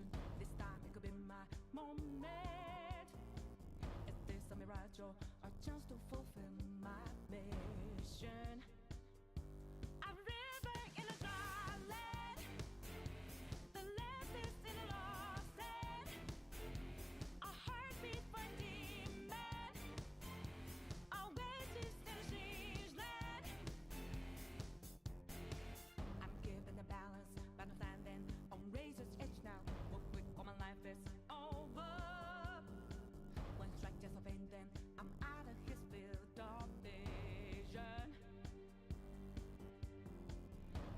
fortune. This time it could be my moment. Is this a mirage or a chance to fulfill my mission? A river in a dry land, the left is in a lost land, a heartbeat for a demon, a oasis in a strange land. I'm given a balance, but I'm standing on razor's edge now. Real quick, or my life is over. One strike just a vein, then I'm out of his field of vision.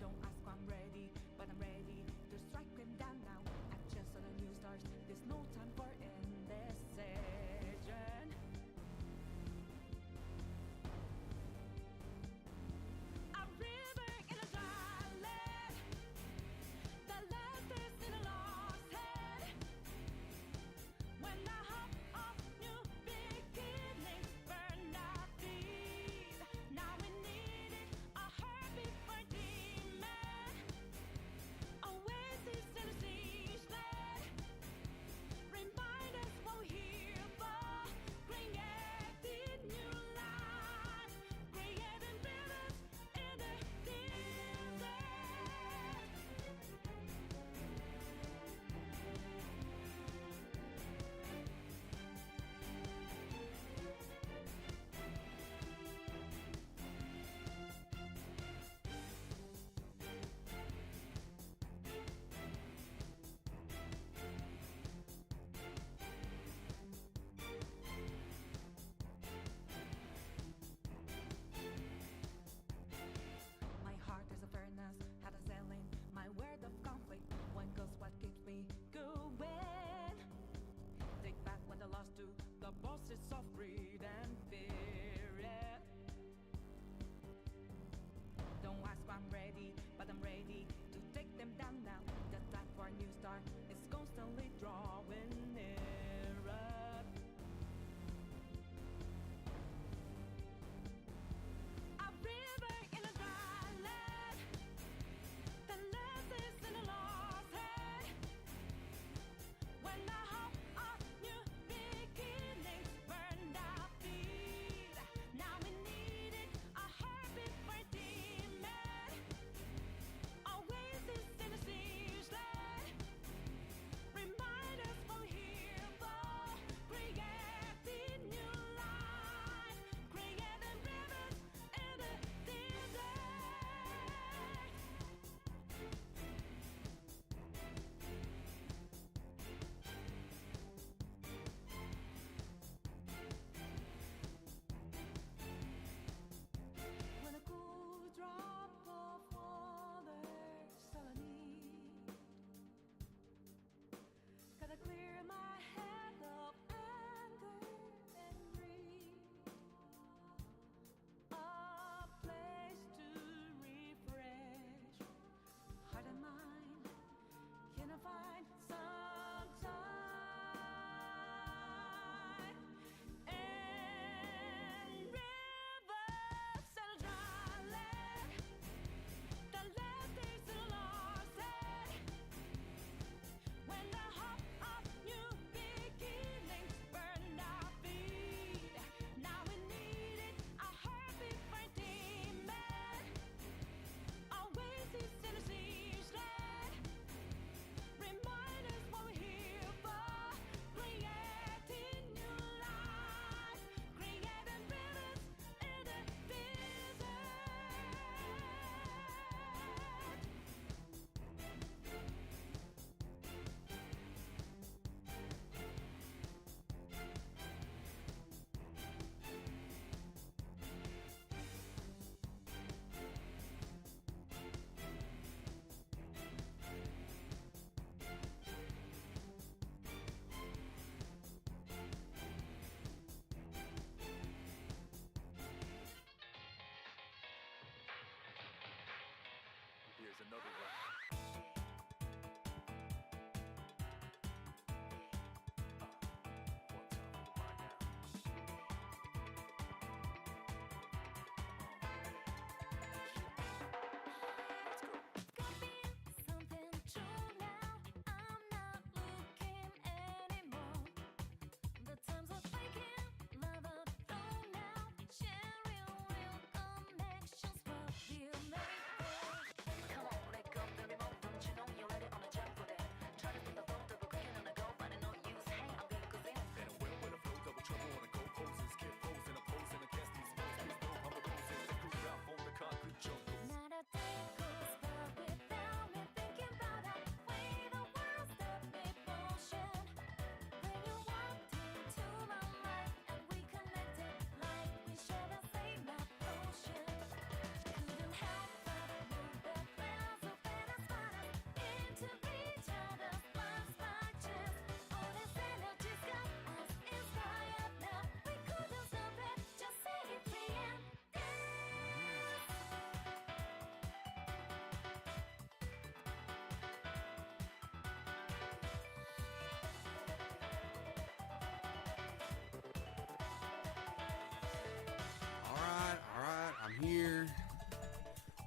Don't ask why I'm ready, but I'm ready to strike him down now. A chance on a new start, there's no time for indecision. A river in a dry land, the last is in a lost hand. When the hope of new beginnings burned our feet, now we need it, a heartbeat for a demon, oasis in a siege land. Remind us what we're here for, creating new life, creating rivers in the desert. My heart is a furnace, had a sailing, my word of conflict. One goes what keeps me going. Take back what I lost to the voices of greed and fear. Yeah. Don't ask why I'm ready, but I'm ready to take them down now. The time for a new start is constantly drawing nearer. A river in a dry land, the last is in a lost hand. When the hope of new beginnings burned our feet, now we need it, a heartbeat for a demon, oasis in a siege land. Remind us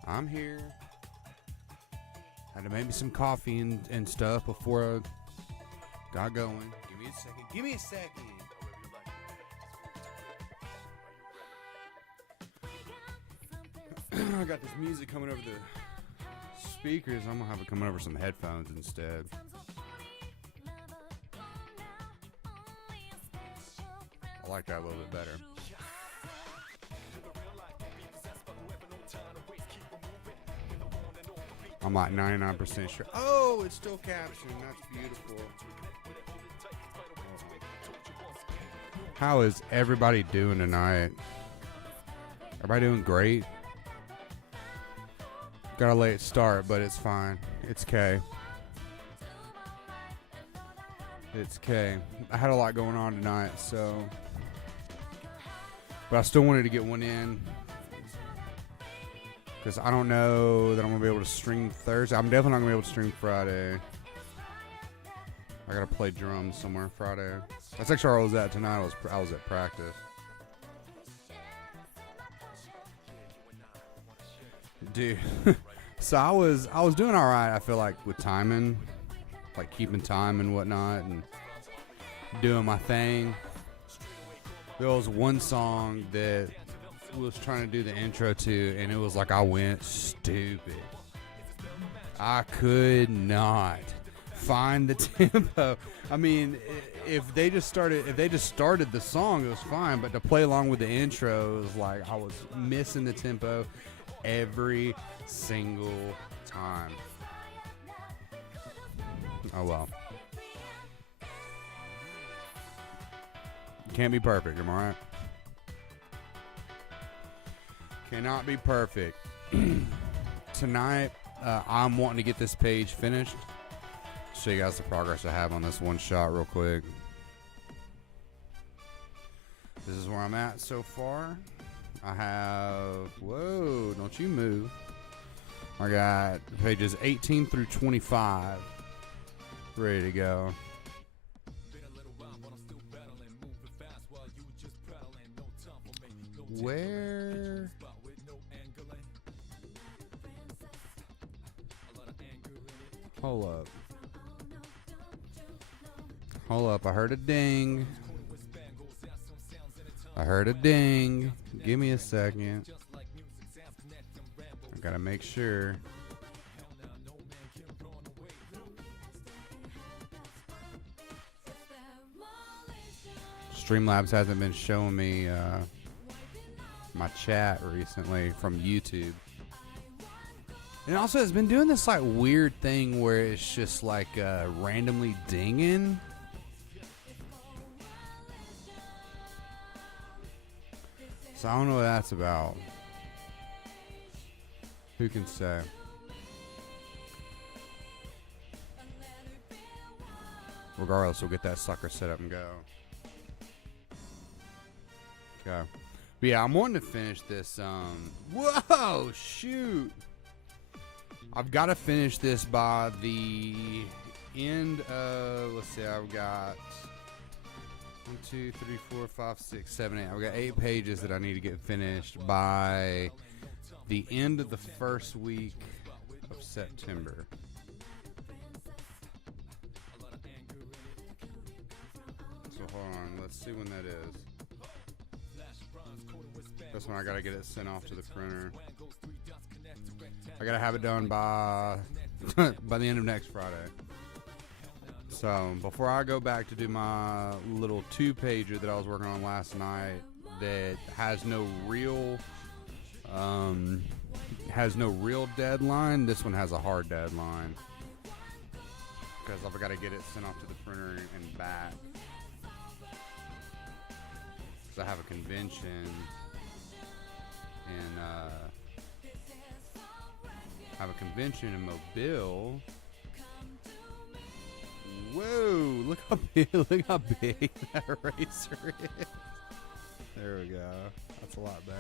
I'm here. Had to make me some coffee and stuff before I got going. Give me a second. Give me a second. I got this music coming over the speakers. I'm gonna have it coming over some headphones instead. I like that a little bit better. I'm like 99% sure. Oh, it's still captioned. That's beautiful. How is everybody doing tonight? Everybody doing great? Got a late start, but it's fine. It's K. It's K. I had a lot going on tonight, so. But I still wanted to get one in. Because I don't know that I'm going to be able to stream Thursday. I'm definitely not going to be able to stream Friday. I got to play drums somewhere Friday. That's actually where I was at tonight. I was at practice. Dude. So I was doing all right, I feel like, with timing. Like keeping time and whatnot. And doing my thing. There was one song that was trying to do the intro to, and it was like I went stupid. I could not find the tempo. I mean, if they just started the song, it was fine, but to play along with the intro, it was like I was missing the tempo every single time. Oh well. Can't be perfect, am I right? Cannot be perfect. Tonight, I'm wanting to get this page finished. Show you guys the progress I have on this one shot real quick. This is where I'm at so far. I have... Whoa, don't you move. I got pages 18 through 25 ready to go. Where? Hold up. I heard a ding. Give me a second. I gotta make sure. Streamlabs hasn't been showing me my chat recently from YouTube. And also it's been doing this like weird thing where it's just like randomly dinging. So I don't know what that's about. Who can say? Regardless, we'll get that sucker set up and go. Okay. But yeah, I'm wanting to finish this. Whoa, shoot. I've got to finish this by the end of, let's see, I've got 1, 2, 3, 4, 5, 6, 7, 8. I've got 8 pages that I need to get finished by the end of the first week of September. So hold on, let's see when that is. That's when I gotta get it sent off to the printer. I gotta have it done by by the end of next Friday. So before I go back to do my little 2-pager that I was working on last night, that has no real deadline. This one has a hard deadline because I've got to get it sent off to the printer and back. Because I have a convention in Mobile. Whoa! Look how big that eraser is. There we go. That's a lot better.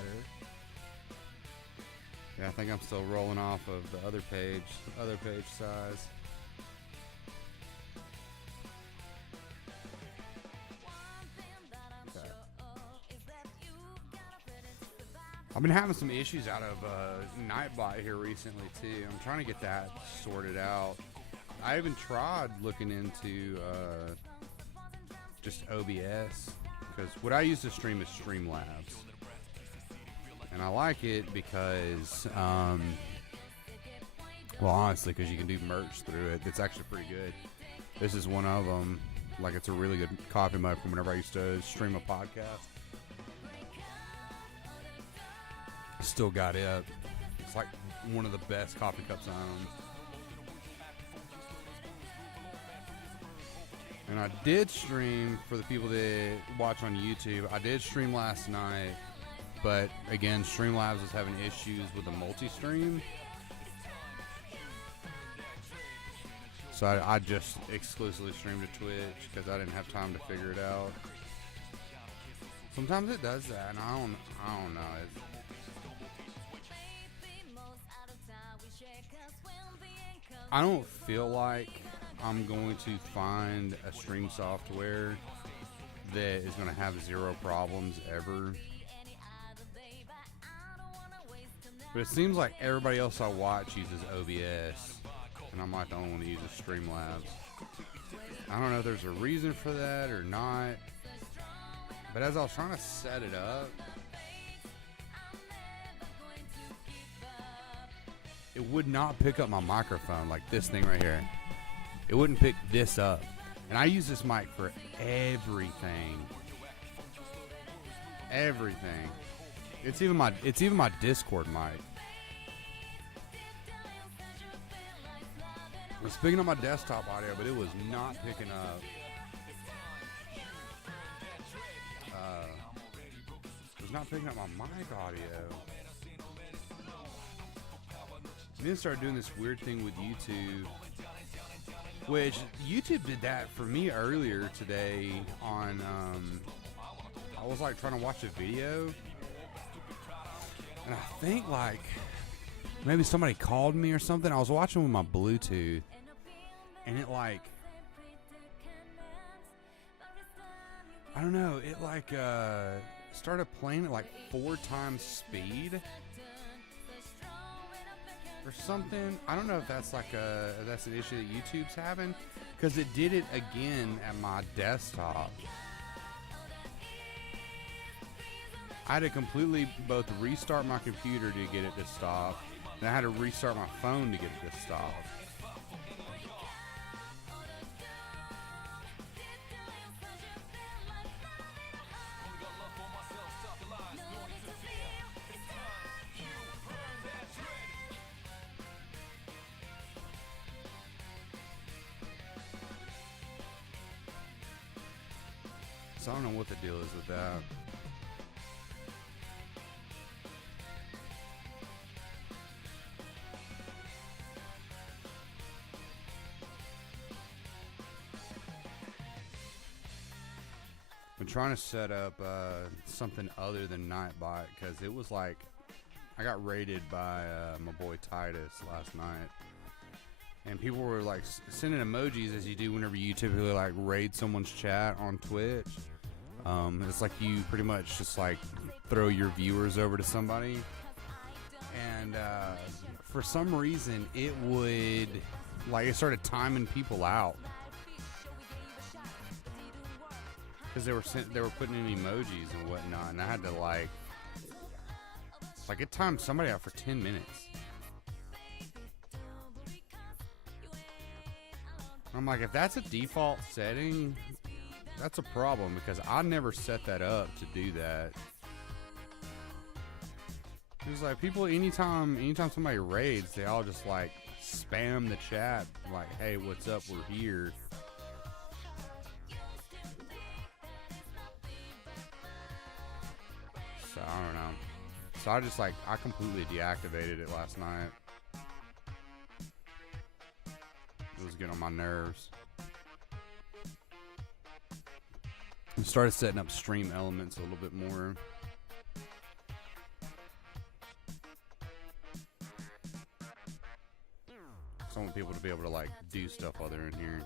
Yeah, I think I'm still rolling off of the other page size. Okay. I've been having some issues out of Nightbot here recently too. I'm trying to get that sorted out. I even tried looking into just OBS, because what I use to stream is Streamlabs, and I like it because, well, honestly, because you can do merch through it. It's actually pretty good. This is one of them. Like, it's a really good coffee mug from whenever I used to stream a podcast. Still got it. It's like one of the best coffee cups I own. And I did stream, for the people that watch on YouTube, I did stream last night, but again, Streamlabs was having issues with the multi-stream. So I just exclusively streamed to Twitch because I didn't have time to figure it out. Sometimes it does that, and I don't know. I don't feel like I'm going to find a stream software that is going to have zero problems ever. But it seems like everybody else I watch uses OBS, and I'm like the only one that uses Streamlabs. I don't know if there's a reason for that or not, but as I was trying to set it up, it would not pick up my microphone, like this thing right here. It wouldn't pick this up. And I use this mic for everything. Everything. It's even my Discord mic. I was picking up my desktop audio, but it was not picking up. It was not picking up my mic audio. And then started doing this weird thing with YouTube, which YouTube did that for me earlier today on, I was like trying to watch a video, and I think like maybe somebody called me or something. I was watching with my Bluetooth, and it like, I don't know, it like started playing at like 4 times speed or something. I don't know if that's like that's an issue that YouTube's having, because it did it again at my desktop. I had to completely both restart my computer to get it to stop, and I had to restart my phone to get it to stop. So I don't know what the deal is with that. I'm trying to set up something other than Nightbot, because it was like, I got raided by my boy Titus last night. And people were like sending emojis, as you do whenever you typically like raid someone's chat on Twitch. It's like you pretty much just like throw your viewers over to somebody. And for some reason, it would, like, it started timing people out. Because they were putting in emojis and whatnot, and I had to like it timed somebody out for 10 minutes. I'm like, if that's a default setting, that's a problem, because I never set that up to do that. It's like people, anytime somebody raids, they all just like spam the chat like, hey, what's up, we're here. So I don't know. So I completely deactivated it last night. It was getting on my nerves. I started setting up stream elements a little bit more. So I want people to be able to like do stuff while they're in here.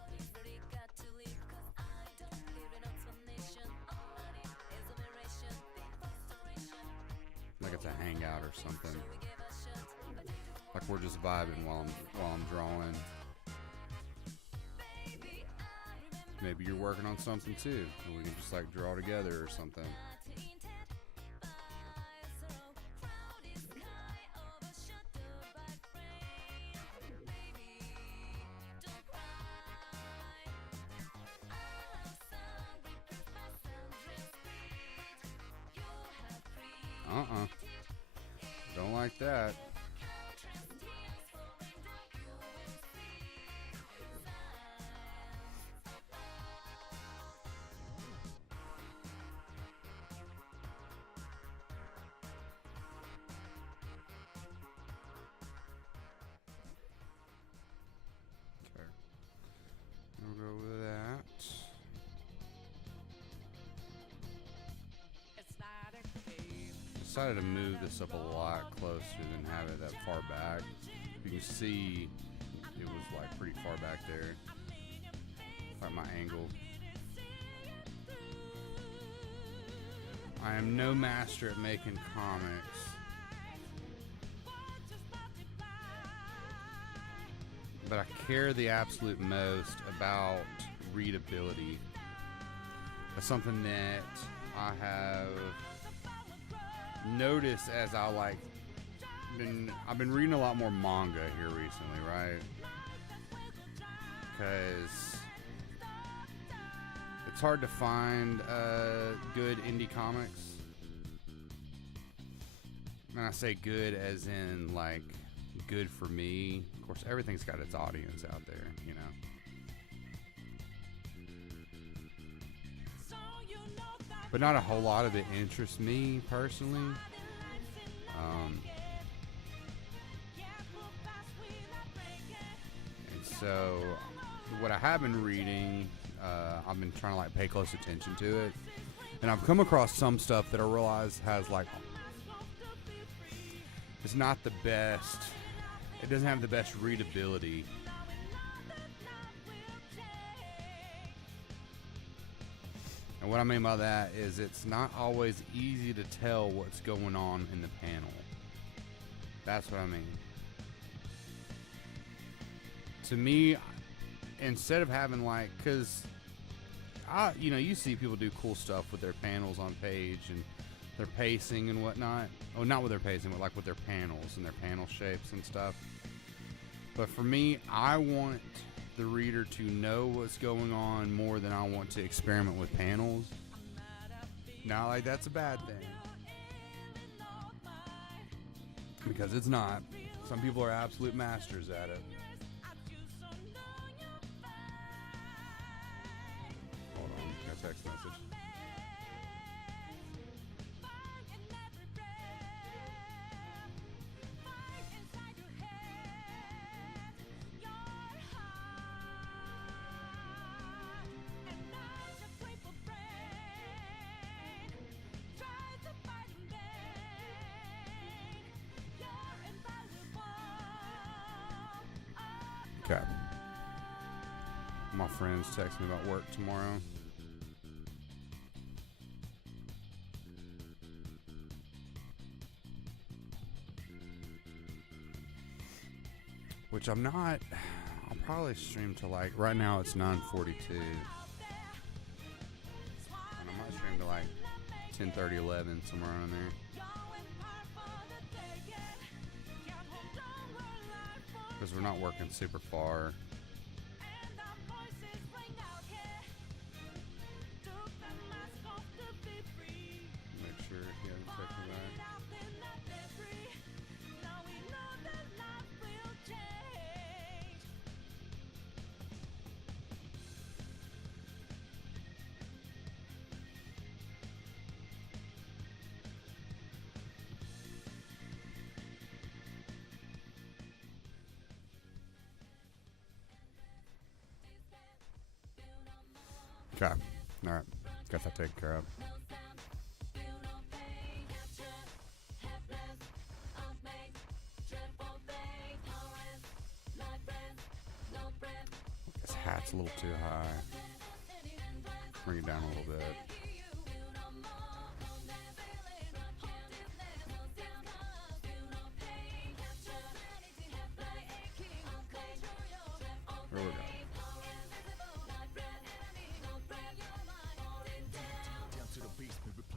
Like it's a hangout or something. Like we're just vibing while I'm drawing. Maybe you're working on something too, and we can just like draw together or something. Don't like that. Okay. We'll go with that. Decided to move this up a lot closer than have it that far back. You can see it was like pretty far back there, like my angle. I am no master at making comics, but I care the absolute most about readability. That's something that I have notice as I've been reading a lot more manga here recently, right? Because it's hard to find good indie comics. And I say good as in like good for me. Of course, everything's got its audience out there, you know. But not a whole lot of it interests me personally. And so what I have been reading, I've been trying to like pay close attention to it. And I've come across some stuff that I realize has like, it's not the best. It doesn't have the best readability. And what I mean by that is it's not always easy to tell what's going on in the panel. That's what I mean. To me, instead of having like, because you see people do cool stuff with their panels on page and their pacing and whatnot. Oh, not with their pacing, but like with their panels and their panel shapes and stuff. But for me, I want the reader to know what's going on more than I want to experiment with panels. Not like that's a bad thing, because it's not. Some people are absolute masters at it. Hold on, got a text message. Okay. My friends text me about work tomorrow. Which I'm not. I'll probably stream to like, right now it's 9:42. And I might stream to like 10:30, 11, somewhere around there. Because we're not working super far. Make sure he hasn't texted me back. Okay. Alright. Got that taken care of. This hat's a little too high. Bring it down a little bit.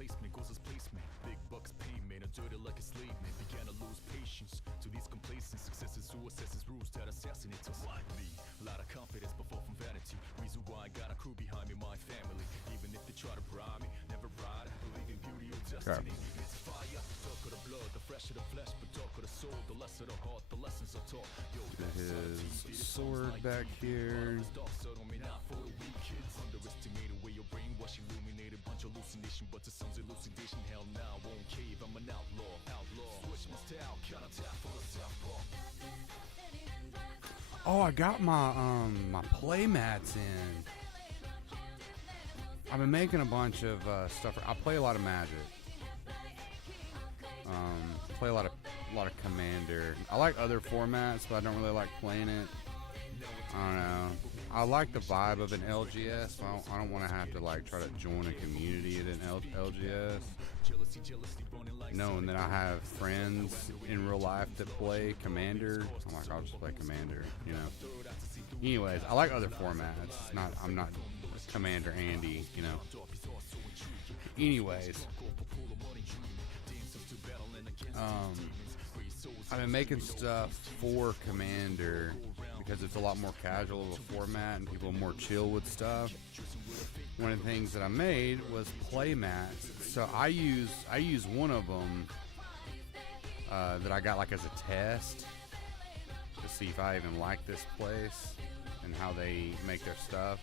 placement, goals as placement. Big bucks payment, a dirty like a slave man. Began to lose patience to these complacent successes who assesses rules that assassinate us. Like me, a lot of confidence but fall from vanity. Reason why I got a crew behind me, my family. Even if they try to bribe me, never ride. Believe in beauty or destiny. It's fire, talk of the blood, the fresh of the flesh, but talk of the soul, the less of the heart, the lessons are taught. Yo, His sword back here. Underestimated way your brainwash illuminated bunch of hallucination, but to some's elucidation, hell now won't cave. I'm an outlaw. Switch my style, count tap for the southpaw. Oh, I got my play mats in. I've been making a bunch of stuff. I play a lot of Magic. Play a lot of Commander. I like other formats, but I don't really like playing it. I don't know. I like the vibe of an LGS. But I don't want to have to like try to join a community at an LGS. Knowing that I have friends in real life that play Commander, I'm like, I'll just play Commander, you know. Anyways, I like other formats. I'm not Commander Andy, you know. Anyways, I've been making stuff for Commander because it's a lot more casual of a format and people are more chill with stuff. One of the things that I made was play mats. So I use one of them that I got like as a test to see if I even like this place and how they make their stuff.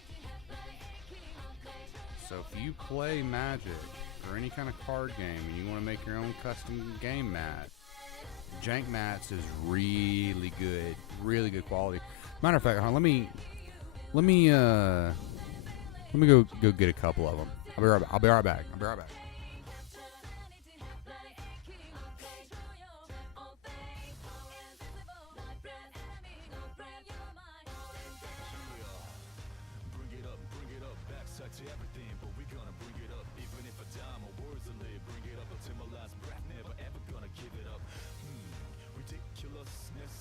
So if you play Magic or any kind of card game and you want to make your own custom game mat, Jank Mats is really good quality. Matter of fact, let me go get a couple of them. I'll be right back. Bring it up, backside to everything, but we gonna bring it up. Even if I die, my words will live. Bring it up until my last breath, never ever gonna give it up. Ridiculousness,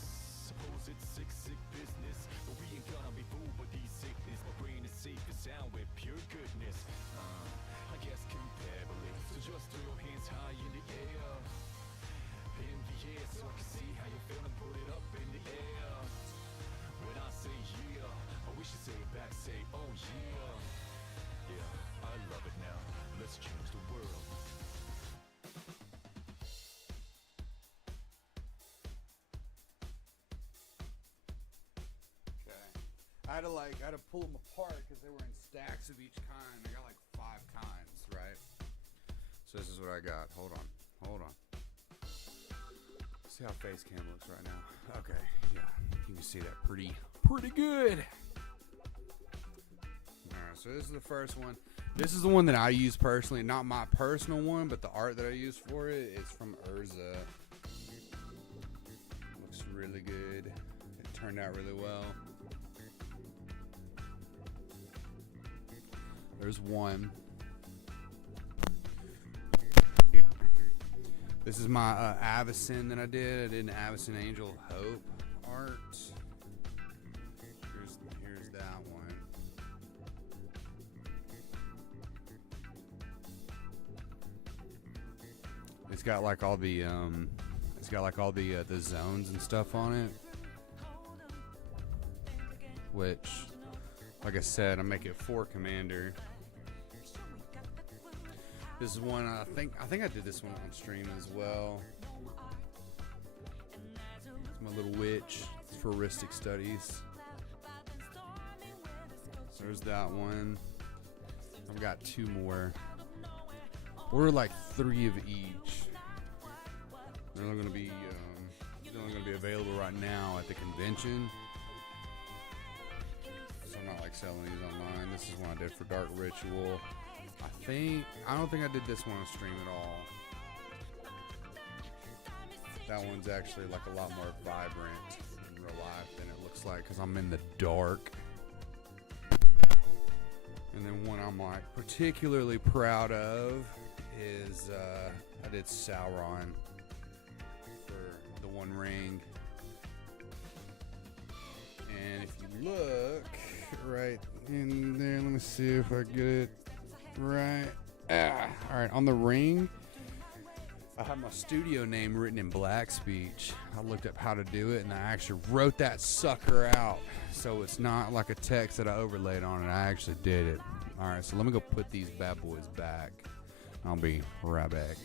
suppose it's sick business, but we ain't gonna be fooled by these sickness. My brain is safe and sound with pure goodness. I guess comparably, so just throw your hands high in the air. In the air, so I can see how you feel and put it up in the air. When I say yeah, I wish you say it back, say oh yeah. Yeah, I love it now. Let's change the world. I had to pull them apart because they were in stacks of each kind. I got like 5 kinds, right? So this is what I got. Hold on. See how face cam looks right now. Okay, yeah, you can see that pretty good. All right, so this is the first one. This is the one that I use personally, not my personal one, but the art that I use for it is from Urza. Looks really good. It turned out really well. There's one. This is my Avacyn that I did. I did an Avacyn Angel of Hope art. Here's that one. It's got like all the the zones and stuff on it. Which, like I said, I make it for Commander. This is one I think I did this one on stream as well. It's my little witch. It's for Ristic Studies. So there's that one. I've got 2 more. Order like 3 of each. They're only gonna be available right now at the convention. So I'm not like selling these online. This is one I did for Dark Ritual. I don't think I did this one on stream at all. That one's actually like a lot more vibrant in real life than it looks like because I'm in the dark. And then one I'm like particularly proud of is I did Sauron for the One Ring. And if you look right in there, let me see if I get it right Alright, on the ring, I have my studio name written in black speech. I looked up how to do it, and I actually wrote that sucker out. So it's not like a text that I overlaid on it. I actually did it. Alright, so let me go put these bad boys back. I'll be right back.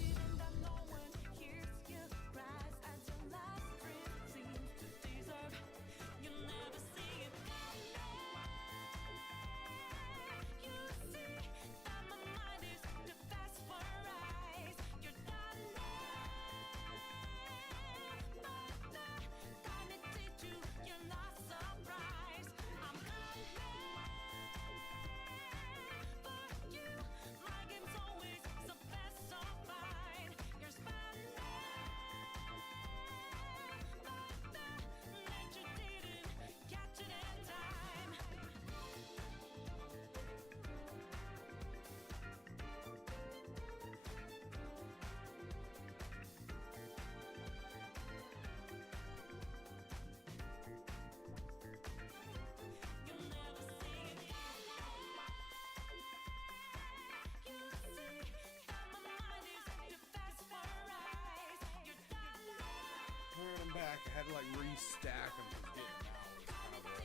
I'm back. I had to like restack them to get them out.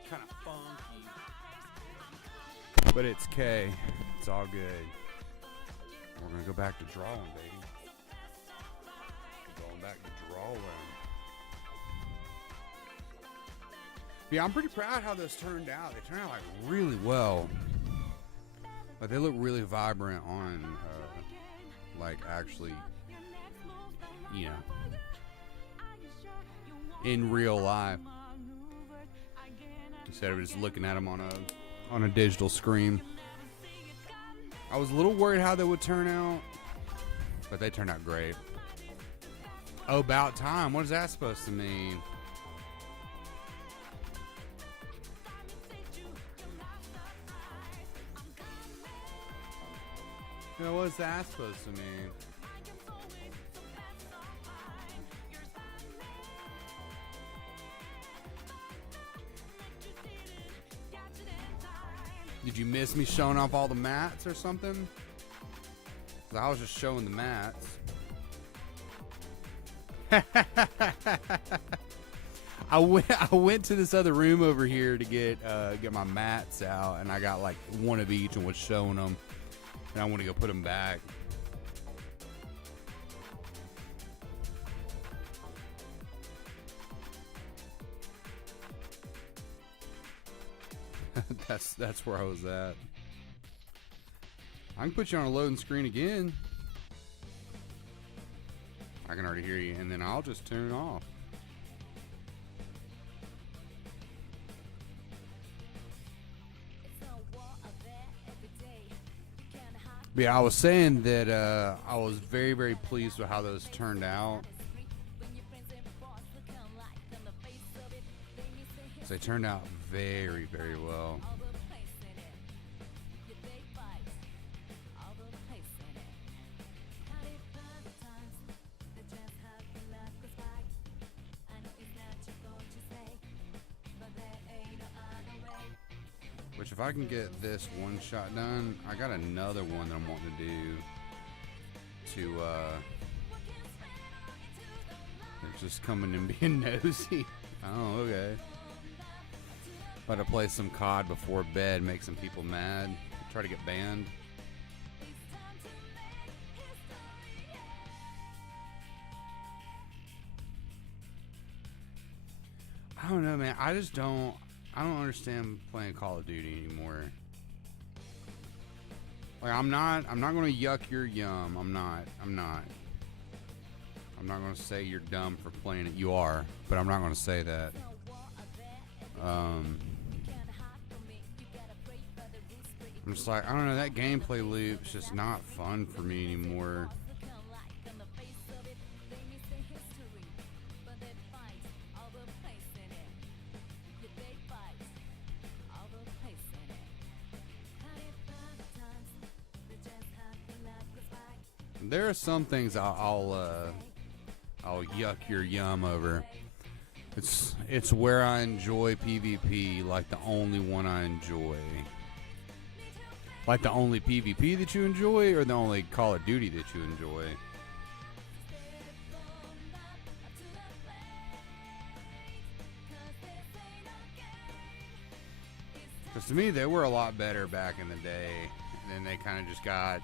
It's kind of funky. But it's K. It's all good. We're going to go back to drawing, baby. Going back to drawing. Yeah, I'm pretty proud how this turned out. They turned out like really well. Like they look really vibrant on like actually, you know, in real life, instead of just looking at them on a digital screen. I was a little worried how they would turn out, but they turned out great. Oh, about time. What is that supposed to mean? You know, what is that supposed to mean? Did you miss me showing off all the mats or something? 'Cause I was just showing the mats. I went to this other room over here to get my mats out, and I got like one of each and was showing them, and I want to go put them back. That's where I was at. I can put you on a loading screen again. I can already hear you, and then I'll just turn it off. But yeah, I was saying that I was very, very pleased with how those turned out. So they turned out very, very well. Which, if I can get this one shot done, I got another one that I'm wanting to do to, they're just coming and being nosy. Oh, okay. About to play some COD before bed, make some people mad, try to get banned. I don't know, man. I don't understand playing Call of Duty anymore. Like, I'm not gonna yuck your yum. I'm not gonna say you're dumb for playing it. You are, but I'm not gonna say that. I'm just like, I don't know, that gameplay loop's just not fun for me anymore. There are some things I'll yuck your yum over. It's where I enjoy PvP, like the only one I enjoy. Like the only PvP that you enjoy, or the only Call of Duty that you enjoy? Because to me, they were a lot better back in the day. And then they kind of just got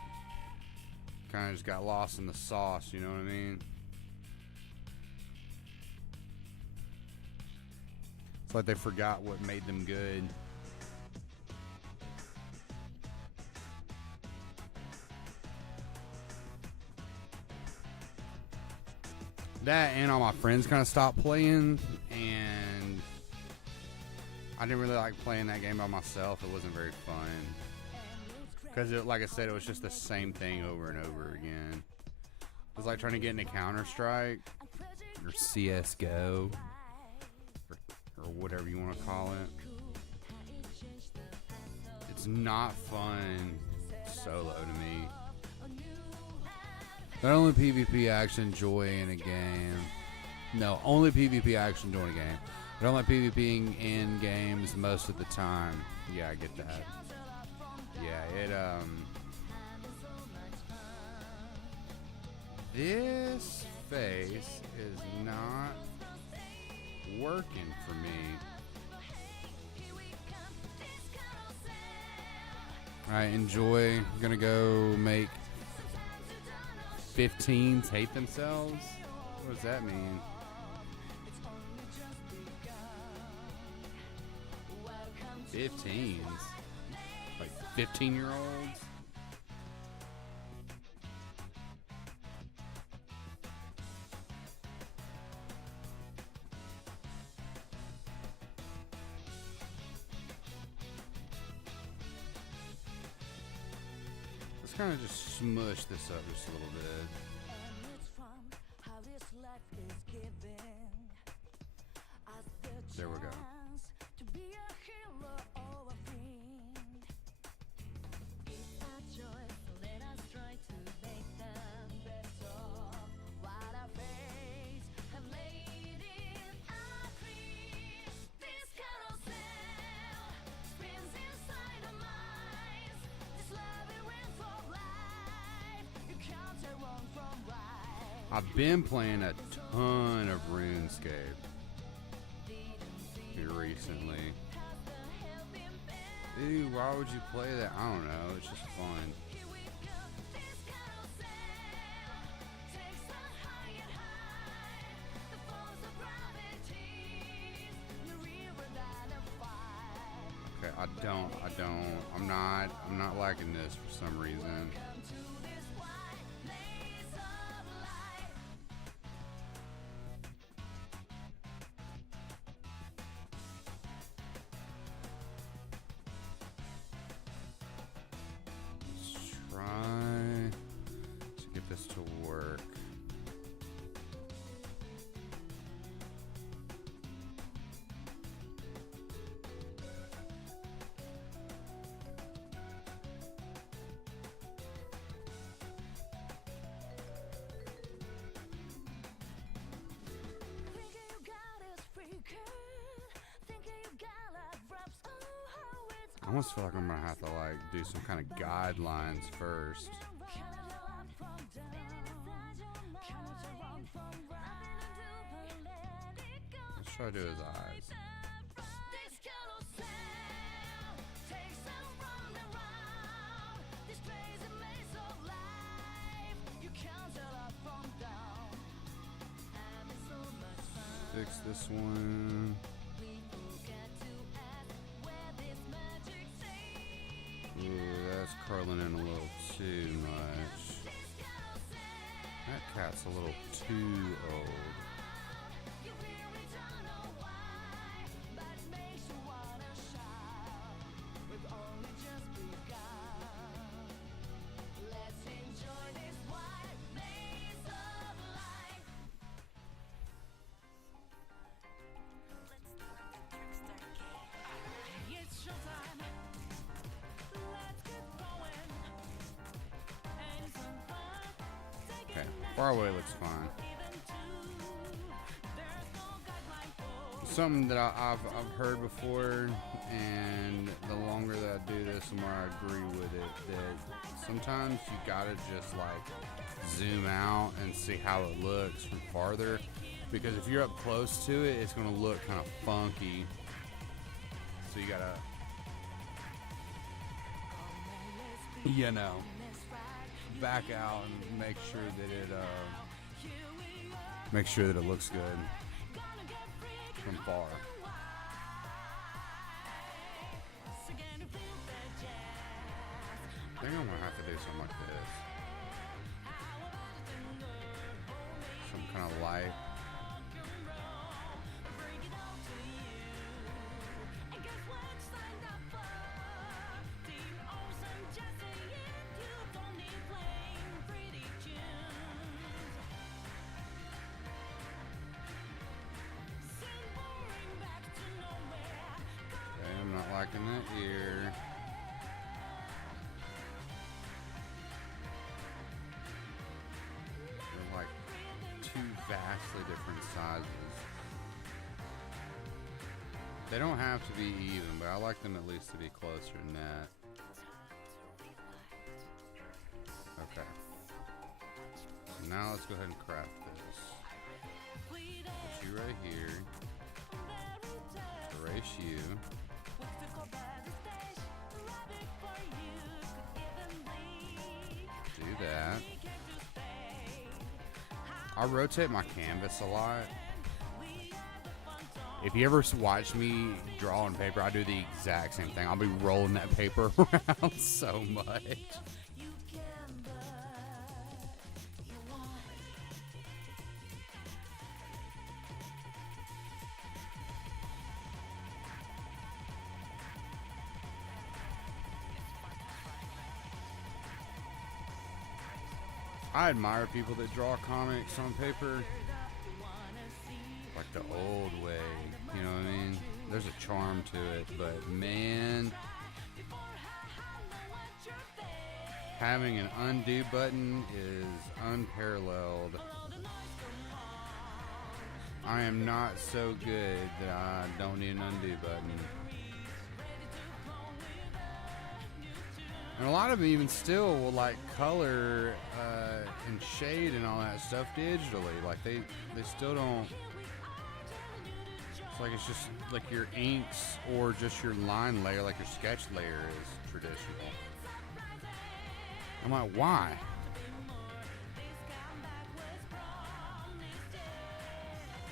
lost in the sauce. You know what I mean? It's like they forgot what made them good. That and all my friends kind of stopped playing, and I didn't really like playing that game by myself. It wasn't very fun. Because, like I said, it was just the same thing over and over again. It was like trying to get into Counter-Strike or CSGO or whatever you want to call it. It's not fun solo to me. The only PvP I actually enjoy in a game. No, only PvP I actually enjoy in a game. I don't like PvPing in games most of the time. Yeah, I get that. Yeah, this face is not working for me. I enjoy. I'm gonna go make 15s hate themselves. What does that mean? Fifteens, like 15-year-olds. Let's kind of just smush this up just a little bit. There we go. I've been playing a ton of RuneScape here recently. Dude, why would you play that? I don't know. It's just fun. Okay, I'm not liking this for some reason. I almost feel like I'm gonna have to like do some kind of guidelines first. Let's try to do his eyes. Fix this one. Ooh, that's curling in a little too much. That cat's a little too old. Far away looks fine. something that I've heard before, and the longer that I do this, the more I agree with it. That sometimes you gotta just like zoom out and see how it looks from farther, because if you're up close to it, it's gonna look kind of funky. So you gotta, you know, back out and make sure that it looks good from far. I think I'm gonna have to do something like this. Some kind of light. Okay, I'm not liking that ear. They're like two vastly different sizes. They don't have to be even, but I like them at least to be closer than that. Okay. So now let's go ahead and craft this. Put you right here. Erase you. Do that. I rotate my canvas a lot. If you ever watch me draw on paper, I do the exact same thing. I'll be rolling that paper around so much. I admire people that draw comics on paper like the old way, you know what I mean? There's a charm to it, but man, having an undo button is unparalleled. I am not so good that I don't need an undo button. And a lot of them even still will like color and shade and all that stuff digitally. Like they still don't. It's like it's just like your inks or just your line layer, like your sketch layer is traditional. I'm like, why?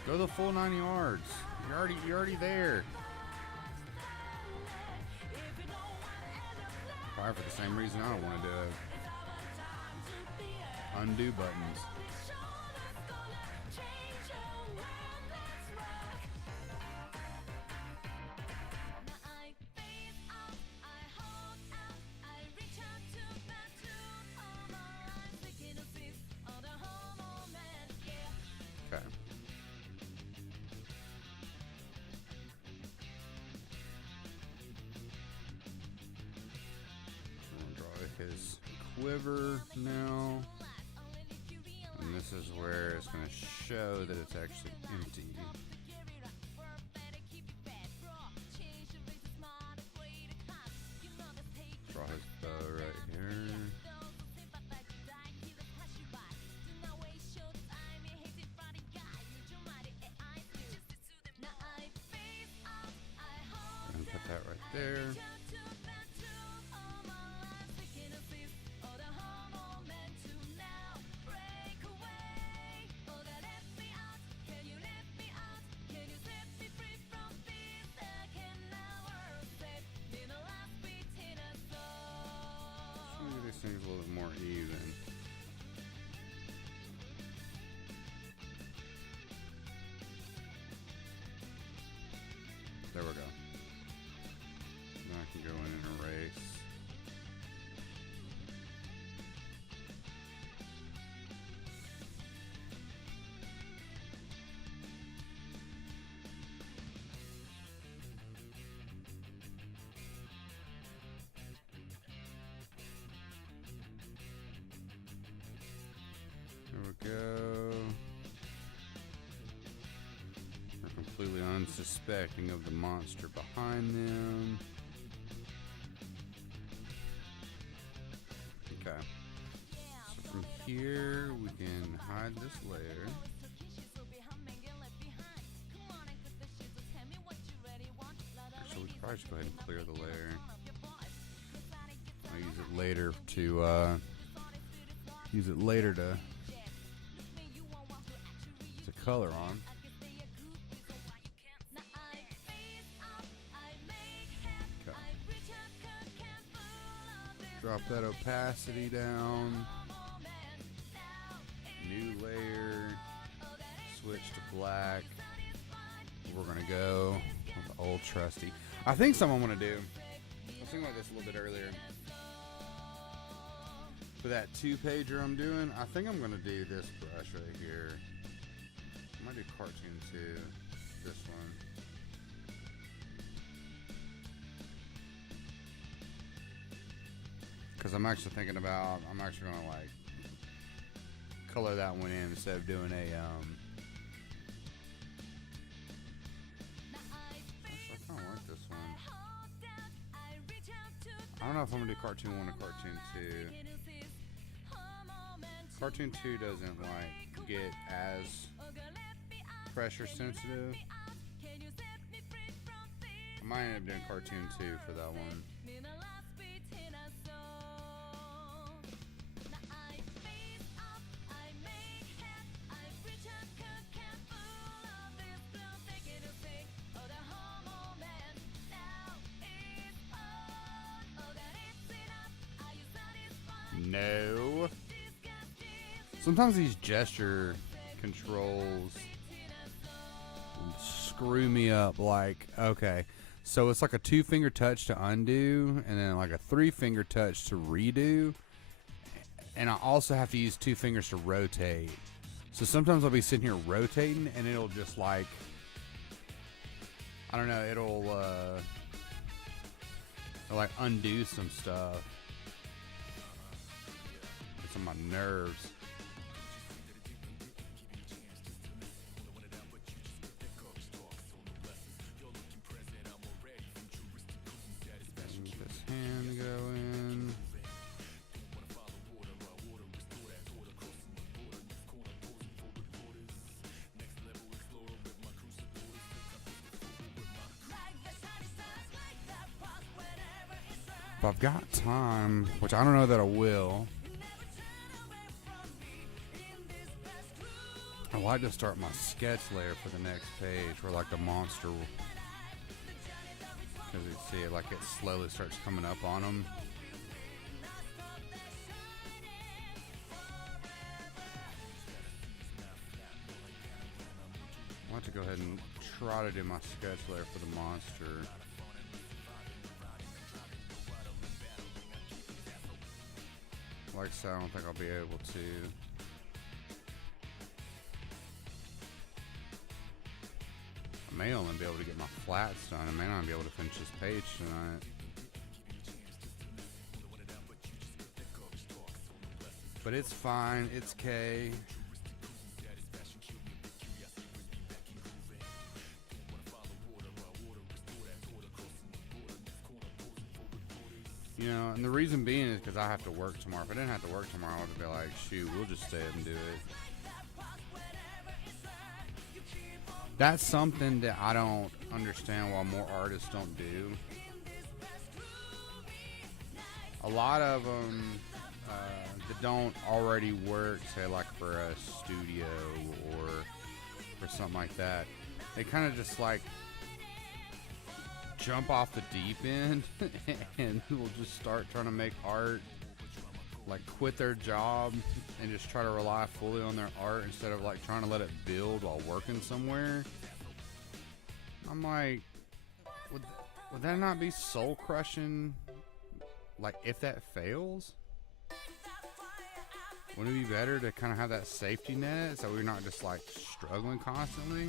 Go the full 9 yards. You're already there. Probably for the same reason I don't want to do it. Undo buttons. Okay. His quiver now, and this is where it's going to show that it's actually empty. Draw his bow right here. And put that right there. Things a little bit more even. There we go. Now I can go in and erase. There we go. We're completely unsuspecting of the monster behind them. Okay. So from here, we can hide this layer. Actually, we could probably just go ahead and clear the layer. I'll use it later to, color on. Okay. Drop that opacity down. New layer. Switch to black. We're gonna go with the old trusty. I think something I'm gonna do. I was thinking about this a little bit earlier. For that 2-pager I'm doing, I think I'm gonna do this brush right here. I might do cartoon 2. This one. Because I'm actually thinking about, I'm actually gonna like color that one in instead of doing a actually, I kinda like this one. I don't know if I'm gonna do cartoon 1 or cartoon 2. Cartoon 2 doesn't like get as pressure sensitive. I might end up doing cartoon 2 for that one. No. Sometimes these gesture controls screw me up. Like, okay, so it's like a 2-finger touch to undo and then like a 3-finger touch to redo, and I also have to use 2 fingers to rotate. So sometimes I'll be sitting here rotating and it'll just like, I don't know, it'll like undo some stuff. It's on my nerves. Hand go in. If I've got time, which I don't know that I will, I like to start my sketch layer for the next page where like the monster, because you see it like it slowly starts coming up on them. I want to go ahead and try to do my sketch layer for the monster. Like I said, I don't think I'll be able to. I may only be able to get my flats done. I may not be able to finish this page tonight. But it's fine. It's K. You know, and the reason being is because I have to work tomorrow. If I didn't have to work tomorrow, I would be like, shoot, we'll just stay up and do it. That's something that I don't understand why more artists don't do. A lot of them that don't already work, say like for a studio or for something like that, they kind of just like jump off the deep end and will just start trying to make art, like quit their job and just try to rely fully on their art instead of like trying to let it build while working somewhere. I'm like, would that not be soul crushing? Like if that fails, wouldn't it be better to kind of have that safety net so we're not just like struggling constantly?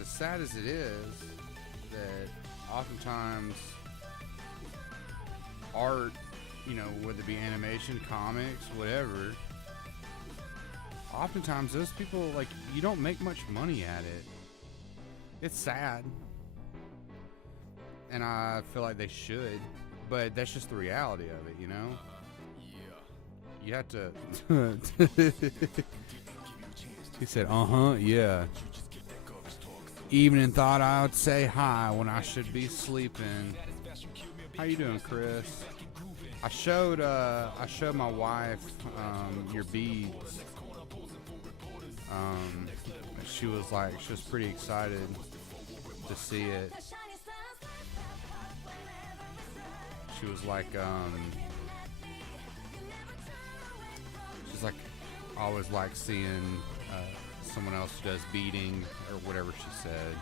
As sad as it is that oftentimes art you know, whether it be animation, comics, whatever, oftentimes those people, like, you don't make much money at it. It's sad. And I feel like they should, but that's just the reality of it, you know? You have to... He said, yeah. Evening thought I would say hi when I should be sleeping. How you doing, Chris? I showed my wife your beads. She was pretty excited to see it. She was like, she's like, I always like seeing someone else who does beading or whatever she said.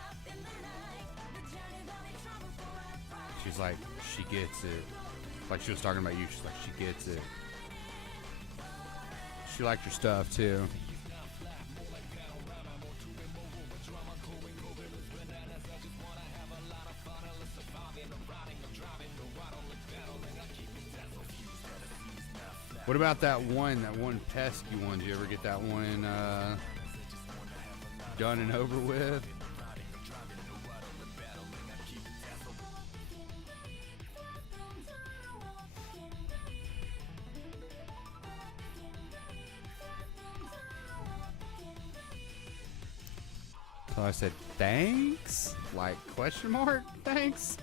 She's like, she gets it. Like she was talking about you. She's like, she gets it. She liked your stuff too. What about that one pesky one? Did you ever get that one done and over with? So I said, thanks? Like, question mark? Thanks?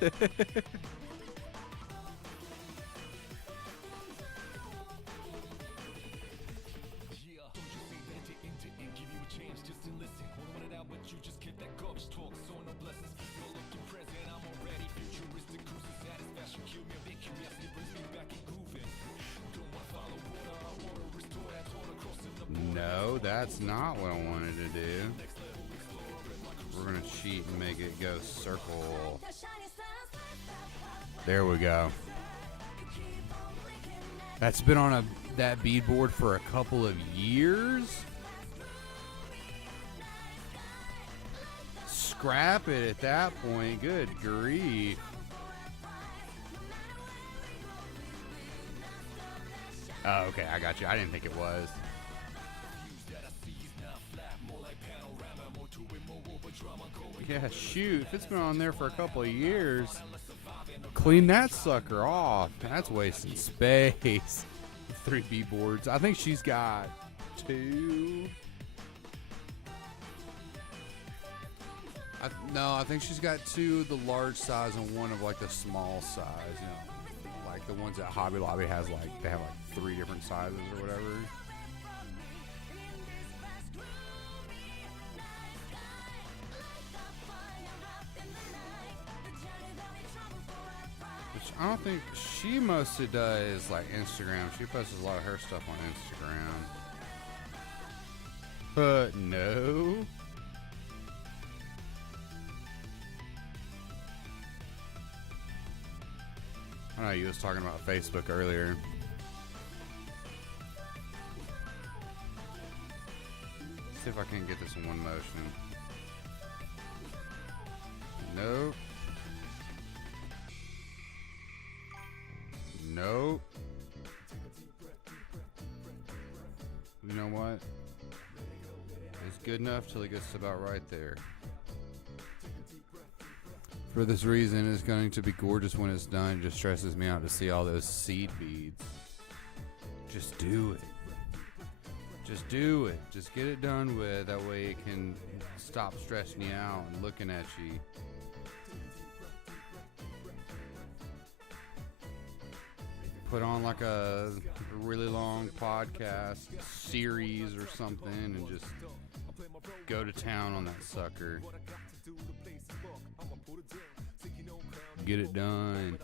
No, that's not what I wanted to do. We're gonna cheat and make it go circle. There we go. That's been on that bead board for a couple of years. Scrap it at that point. Good grief. Oh, okay, I got you. I didn't think it was. Yeah, shoot. If it's been on there for a couple of years, clean that sucker off. That's wasting space. 3B boards. I think she's got 2. I think she's got 2 of the large size and 1 of like the small size. You know, like the ones that Hobby Lobby has. Like they have like 3 different sizes or whatever. I don't think she mostly does like Instagram. She posts a lot of her stuff on Instagram. But no. I know you was talking about Facebook earlier. See if I can get this in one motion. Nope. Nope. You know what? It's good enough till it gets about right there. For this reason, it's going to be gorgeous when it's done. It just stresses me out to see all those seed beads. Just do it. Just do it. Just get it done with. That way it can stop stressing you out and looking at you. Put on like a really long podcast series or something and just go to town on that sucker. Get it done.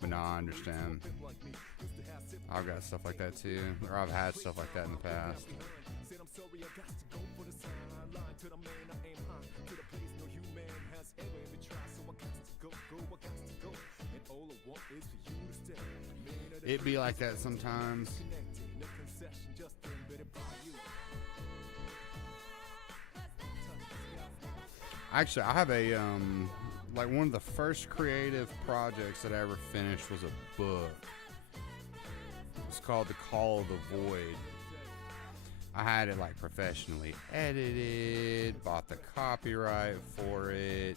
But no, I understand. I've got stuff like that too. Or I've had stuff like that in the past. It be like that sometimes. Actually, I have a like one of the first creative projects that I ever finished was a book. It's called The Call of the Void. I had it like professionally edited, bought the copyright for it,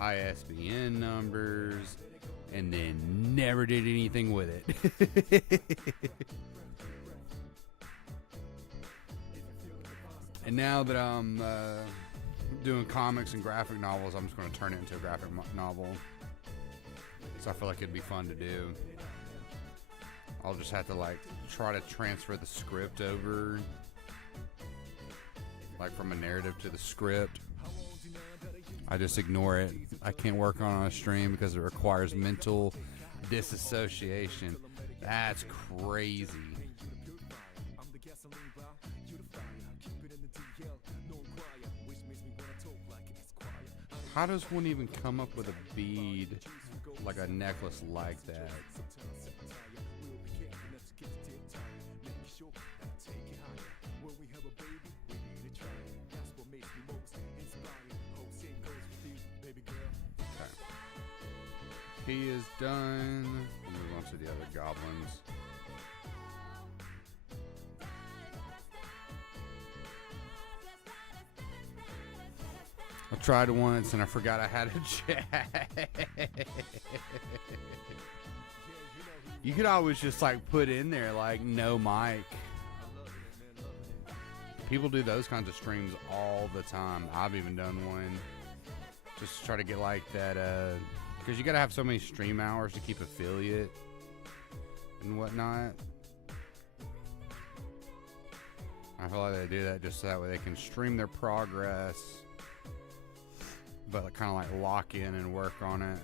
ISBN numbers, and then never did anything with it. And now that I'm doing comics and graphic novels, I'm just going to turn it into a graphic novel. So I feel like it'd be fun to do. I'll just have to like try to transfer the script over, like from a narrative to the script. I just ignore it. I can't work on a stream because it requires mental disassociation. That's crazy. How does one even come up with a bead, like a necklace like that? Okay. He is done. We'll move on to the other goblins. I tried once and I forgot I had a chat. You could always just like put in there like no mic. People do those kinds of streams all the time. I've even done one. Just try to get like that, because you gotta have so many stream hours to keep affiliate and whatnot. I feel like they do that just so that way they can stream their progress, but kind of like lock in and work on it.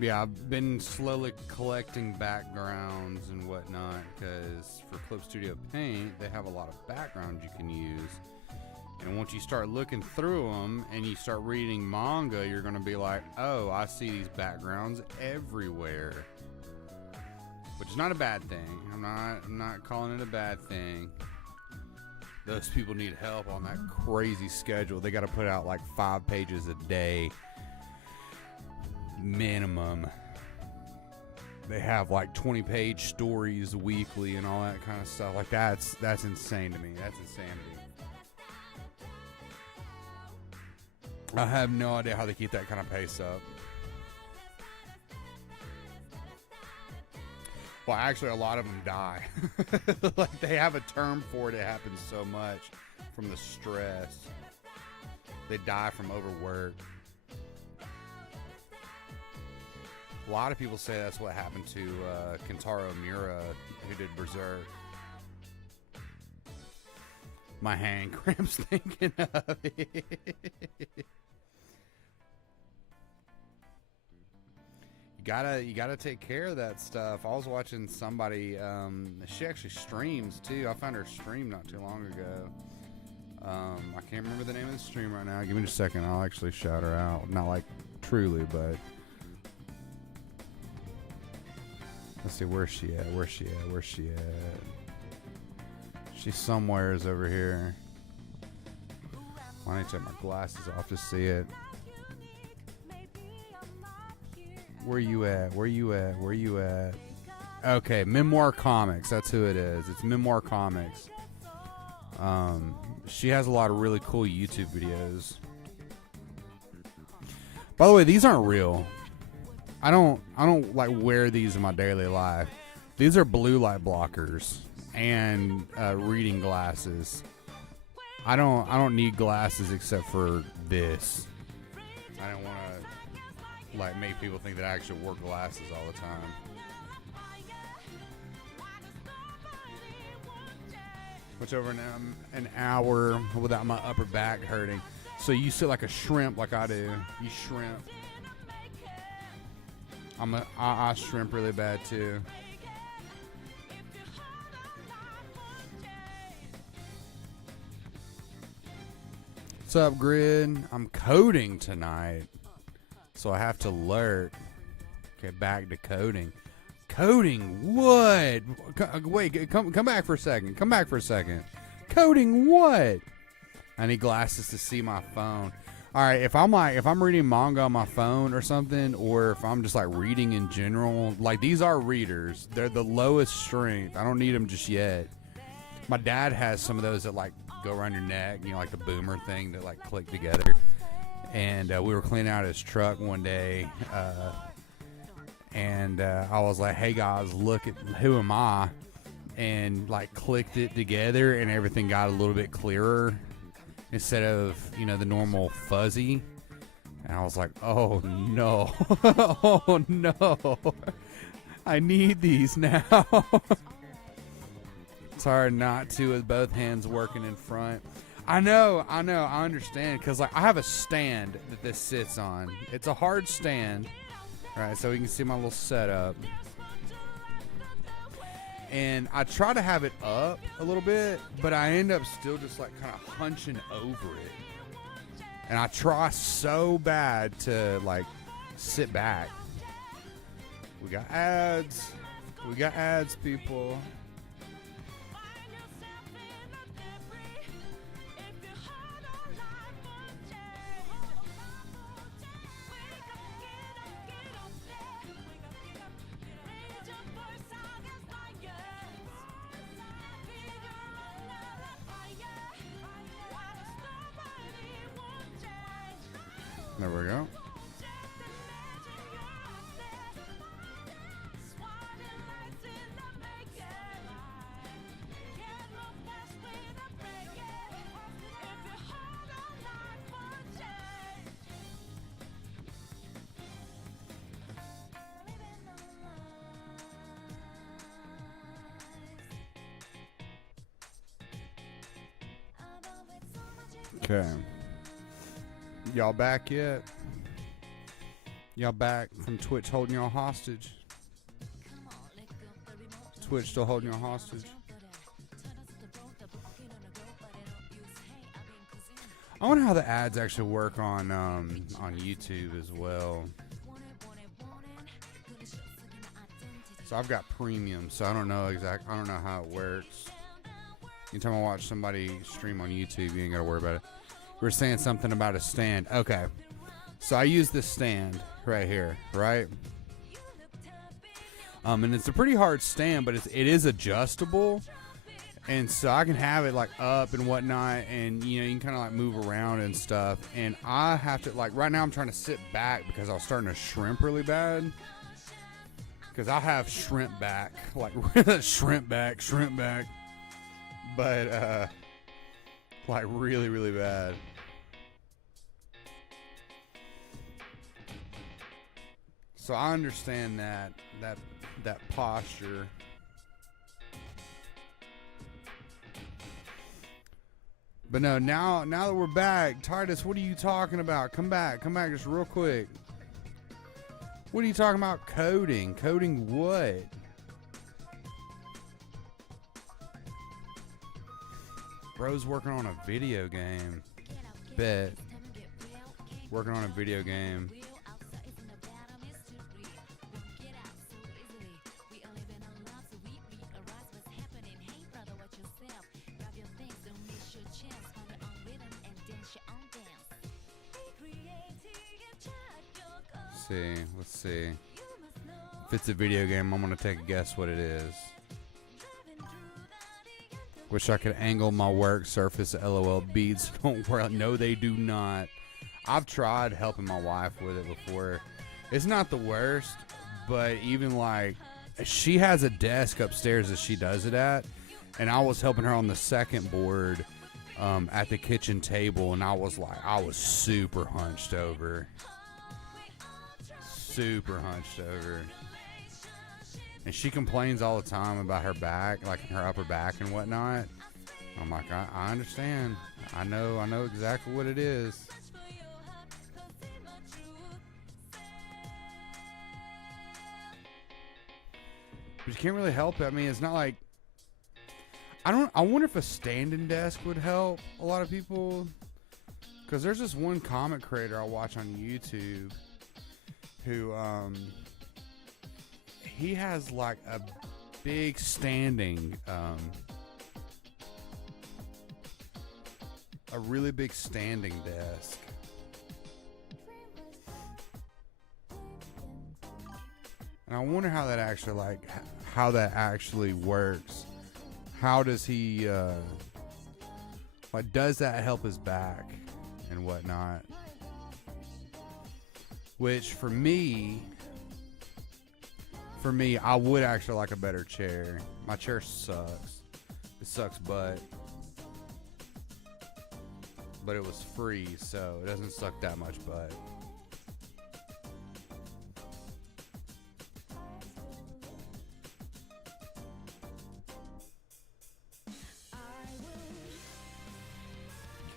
Yeah, I've been slowly collecting backgrounds and whatnot, because for Clip Studio Paint, they have a lot of backgrounds you can use. And once you start looking through them and you start reading manga, you're going to be like, oh, I see these backgrounds everywhere. Which is not a bad thing. I'm not calling it a bad thing. Those people need help on that crazy schedule. They got to put out like 5 pages a day. Minimum. They have like 20-page stories weekly and all that kind of stuff. Like that's insane to me. That's insanity. I have no idea how they keep that kind of pace up. Well, actually, a lot of them die. Like they have a term for it. It happens so much from the stress. They die from overwork. A lot of people say that's what happened to Kentaro Miura, who did Berserk. My hand cramps thinking of it. You gotta take care of that stuff. I was watching somebody. She actually streams too. I found her stream not too long ago. I can't remember the name of the stream right now. Give me just a second. I'll actually shout her out. Not like truly, but. Let's see, where's she at? Where's she at? Where's she at? She's somewheres over here. I need to take my glasses off to see it. Where you at? Where you at? Where you at? Okay, Memoir Comics. That's who it is. It's Memoir Comics. She has a lot of really cool YouTube videos. By the way, these aren't real. I don't like wear these in my daily life. These are blue light blockers and reading glasses. I don't need glasses except for this. I don't want to like make people think that I actually wear glasses all the time. Which over an hour without my upper back hurting. So you sit like a shrimp like I do. You shrimp. I shrimp really bad too. What's up, Grid? I'm coding tonight, so I have to lurk. Get back to coding. Coding what? Wait, come back for a second. Come back for a second. Coding what? I need glasses to see my phone. All right, if I'm reading manga on my phone or something, or if I'm just like reading in general, like these are readers. They're the lowest strength. I don't need them just yet. My dad has some of those that like go around your neck, you know, like the boomer thing that like click together. And we were cleaning out his truck one day, and I was like, "Hey guys, look at who am I?" And like clicked it together, and everything got a little bit clearer instead of, you know, the normal fuzzy. And I was like, "Oh no, oh no, I need these now." It's hard not to with both hands working in front. I know, I understand, because like I have a stand that this sits on. It's a hard stand, right? So you can see my little setup. And I try to have it up a little bit, but I end up still just like kind of hunching over it. And I try so bad to like sit back. We got ads. We got ads, people. There we go. Okay. Y'all back yet? Y'all back from Twitch holding y'all hostage? Twitch still holding y'all hostage? I wonder how the ads actually work on YouTube as well. So I've got premium, so I don't know I don't know how it works. Anytime I watch somebody stream on YouTube, you ain't gotta worry about it. We're saying something about a stand. Okay. So I use this stand right here, right? And it's a pretty hard stand, but it is adjustable. And so I can have it like up and whatnot, and you know, you can kind of like move around and stuff. And I have to, like, right now I'm trying to sit back because I was starting to shrimp really bad. Because I have shrimp back, like shrimp back. But like really, really bad. So I understand that posture. But no, now that we're back, Titus, what are you talking about? Come back just real quick. What are you talking about? Coding what? Bro's working on a video game. Bet. Working on a video game. Let's see. If it's a video game, I'm gonna take a guess what it is. Wish I could angle my work surface. LOL. Beads don't work. No, they do not. I've tried helping my wife with it before. It's not the worst, but even like, she has a desk upstairs that she does it at, and I was helping her on the second board at the kitchen table, and I was super hunched over. And she complains all the time about her back, like her upper back and whatnot. I'm like, I understand. I know exactly what it is. But you can't really help it. I mean, it's not like, I wonder if a standing desk would help a lot of people. Because there's this one comic creator I watch on YouTube who, he has like a big standing, a really big standing desk. And I wonder how that actually works. How does he, does that help his back and whatnot? Which for me, I would actually like a better chair. My chair sucks. It sucks butt. But it was free, so it doesn't suck that much butt.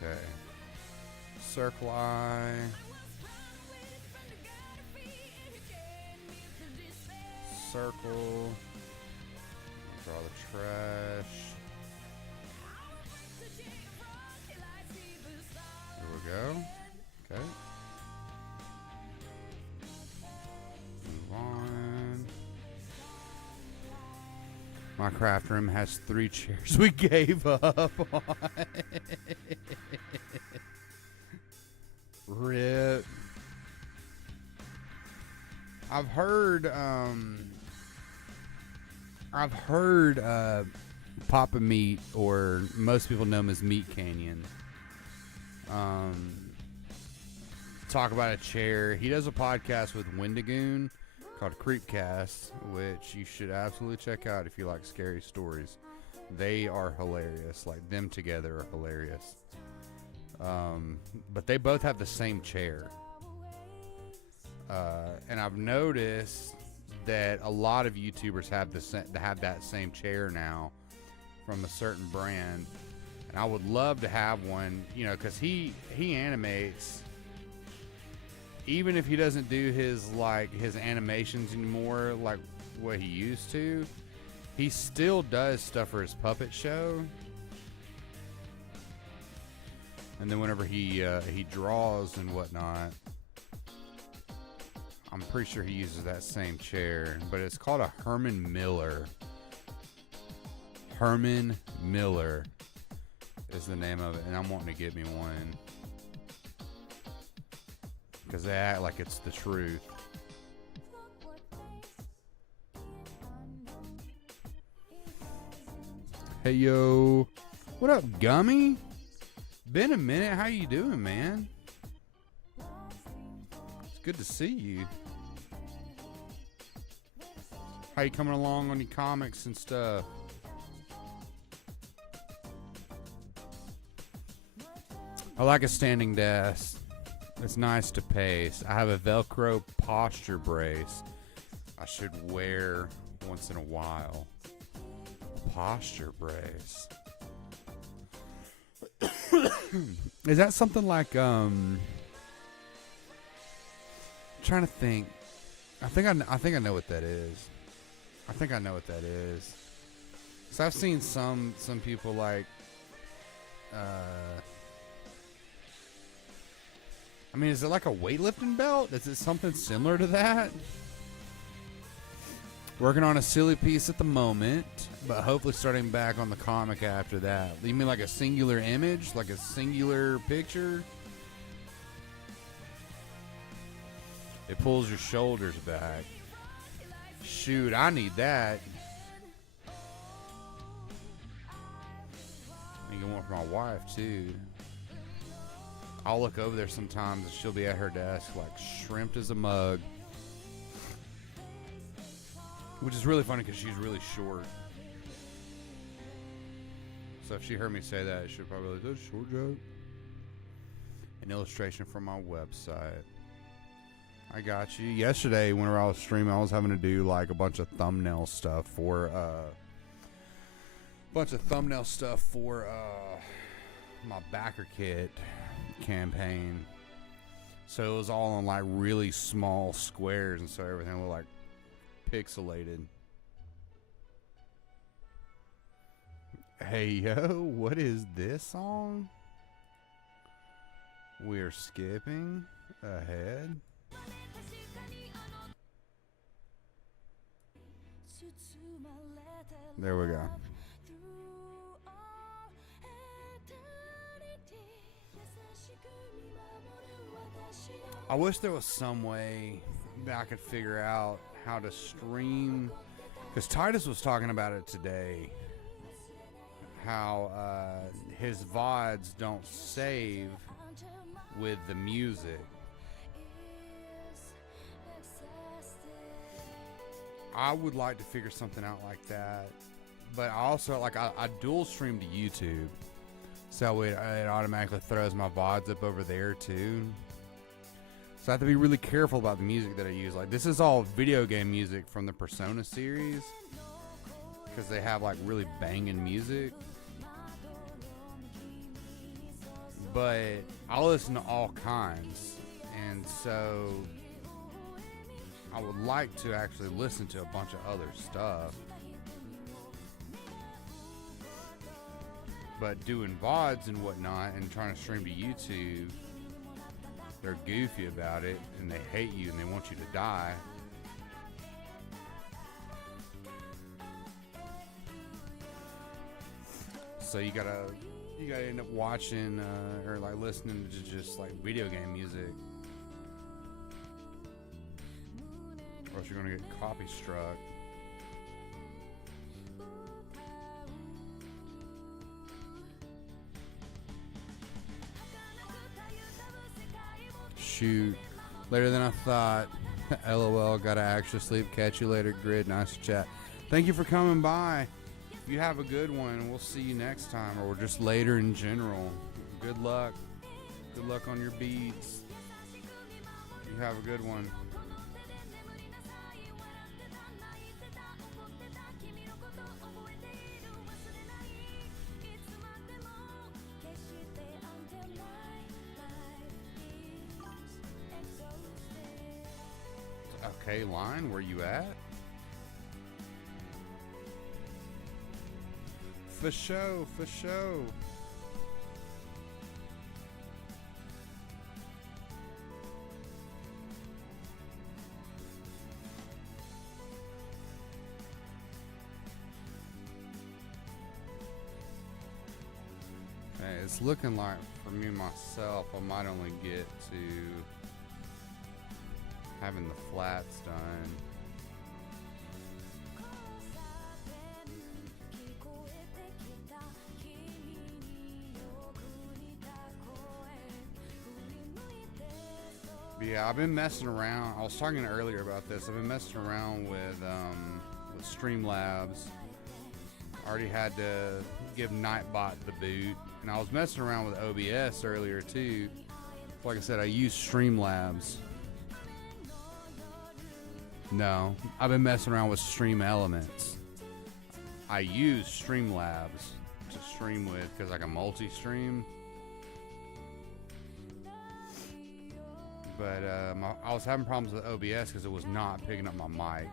Okay. Circle eye. Circle. Draw the trash. There we go. Okay. Move on. My craft room has 3 chairs we gave up on. Rip. I've heard Papa Meat, or most people know him as Meat Canyon, talk about a chair. He does a podcast with Wendigoon called Creepcast, which you should absolutely check out if you like scary stories. They are hilarious. Like, them together are hilarious. But they both have the same chair. And I've noticed that a lot of YouTubers have that same chair now from a certain brand, and I would love to have one, you know, because he animates. Even if he doesn't do his animations anymore like what he used to, he still does stuff for his puppet show. And then whenever he draws and whatnot, I'm pretty sure he uses that same chair, but it's called a Herman Miller. Herman Miller is the name of it, and I'm wanting to get me one because they act like it's the truth. Hey yo, what up, Gummy? Been a minute. How you doing, man? It's good to see you. How you coming along on your comics and stuff? I like a standing desk. It's nice to pace. I have a Velcro posture brace I should wear once in a while. Posture brace. Is that something like trying to think. I think I know what that is. I think I know what that is. So I've seen some people like I mean, is it like a weightlifting belt? Is it something similar to that? Working on a silly piece at the moment, but hopefully starting back on the comic after that. You mean like a singular image? Like a singular picture? It pulls your shoulders back. Shoot, I need that. I need one for my wife, too. I'll look over there sometimes and she'll be at her desk like shrimped as a mug. Which is really funny because she's really short. So if she heard me say that, she'd probably be like, that's a short joke. An illustration from my website. I got you. Yesterday, whenever I was streaming, I was having to do like a bunch of thumbnail stuff for my backer kit campaign. So it was all on like really small squares, and so everything looked like pixelated. Hey yo, what is this song? We're skipping ahead. There we go. I wish there was some way that I could figure out how to stream, because Titus was talking about it today, how his VODs don't save with the music. I would like to figure something out like that, but I also I dual stream to YouTube, so it automatically throws my VODs up over there too. So I have to be really careful about the music that I use. Like, this is all video game music from the Persona series, because they have like really banging music. But I listen to all kinds, and so I would like to actually listen to a bunch of other stuff. But doing VODs and whatnot and trying to stream to YouTube, they're goofy about it, and they hate you, and they want you to die. So you gotta end up watching or like listening to just like video game music, or else you're gonna get copy struck. Shoot, later than I thought. LOL, gotta actually sleep. Catch you later, Grid. Nice to chat. Thank you for coming by. You have a good one, and we'll see you next time, or just later in general. Good luck. Good luck on your beats. You have a good one. Okay, Line, where you at? For show, for show. Hey, it's looking like for me myself, I might only get to having the flats done. But yeah, I've been messing around. I was talking earlier about this. I've been messing around with Streamlabs. I already had to give Nightbot the boot, and I was messing around with OBS earlier too. Like I said, I use Streamlabs. No, I've been messing around with Stream Elements. I use Streamlabs to stream with because I can multi-stream. But I was having problems with OBS because it was not picking up my mic.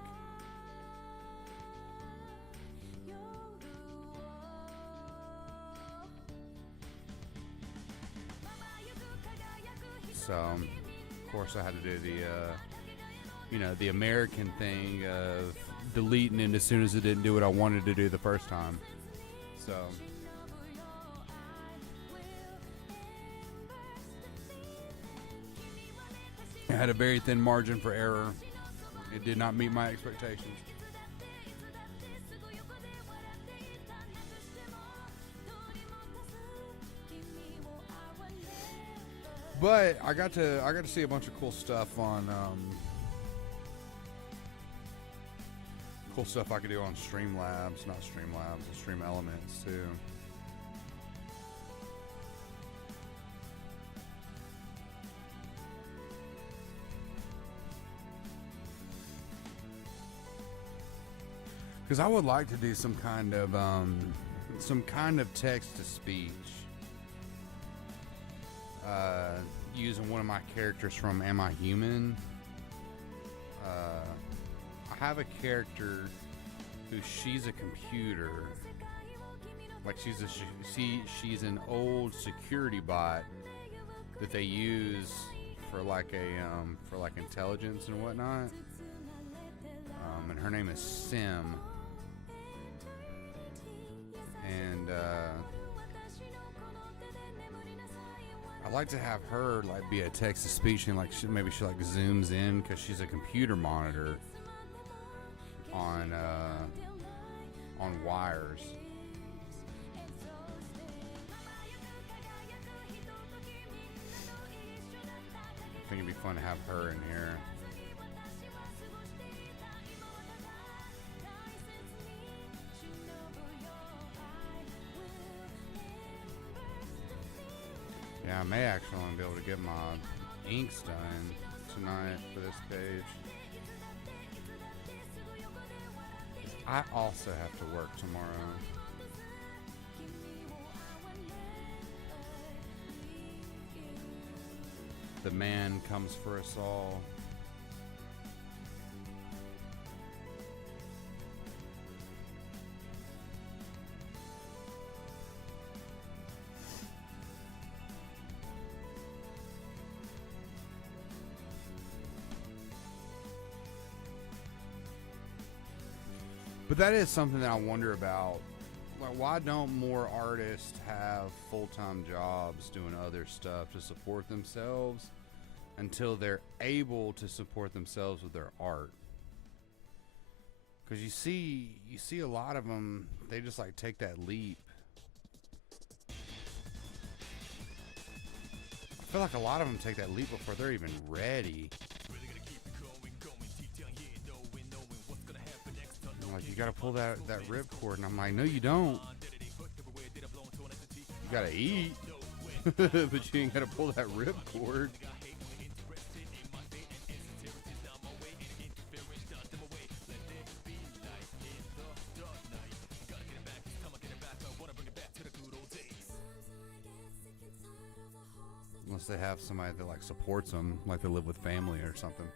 So, of course, I had to do the American thing of deleting it as soon as it didn't do what I wanted to do the first time. So I had a very thin margin for error. It did not meet my expectations. But I got to see a bunch of cool stuff on cool stuff I could do on Streamlabs, not Streamlabs, Stream Elements too. Because I would like to do some kind of text to speech, using one of my characters from Am I Human? I have a character who she's a computer, like she's an old security bot that they use for like intelligence and whatnot. And her name is Sim. and I'd like to have her like be a text to speech, and like maybe she like zooms in because she's a computer monitor on wires. I think it'd be fun to have her in here. Yeah, I may actually want to be able to get my inks done tonight for this page. I also have to work tomorrow. The man comes for us all. But that is something that I wonder about. Like, why don't more artists have full-time jobs doing other stuff to support themselves until they're able to support themselves with their art? Because you see a lot of them, they just like take that leap. I feel like a lot of them take that leap before they're even ready. Like, you gotta pull that ripcord, and I'm like, no, you don't. You gotta eat, but you ain't gotta pull that ripcord. Unless they have somebody that like supports them, like they live with family or something.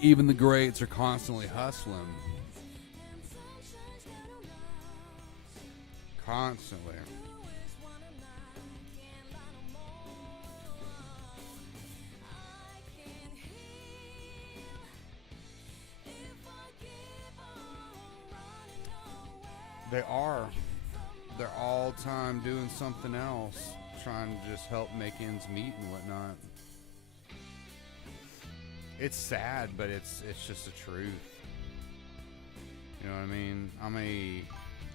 Even the greats are constantly hustling. Constantly. They are. They're all time doing something else, trying to just help make ends meet and whatnot. It's sad, but it's just the truth. You know what I mean?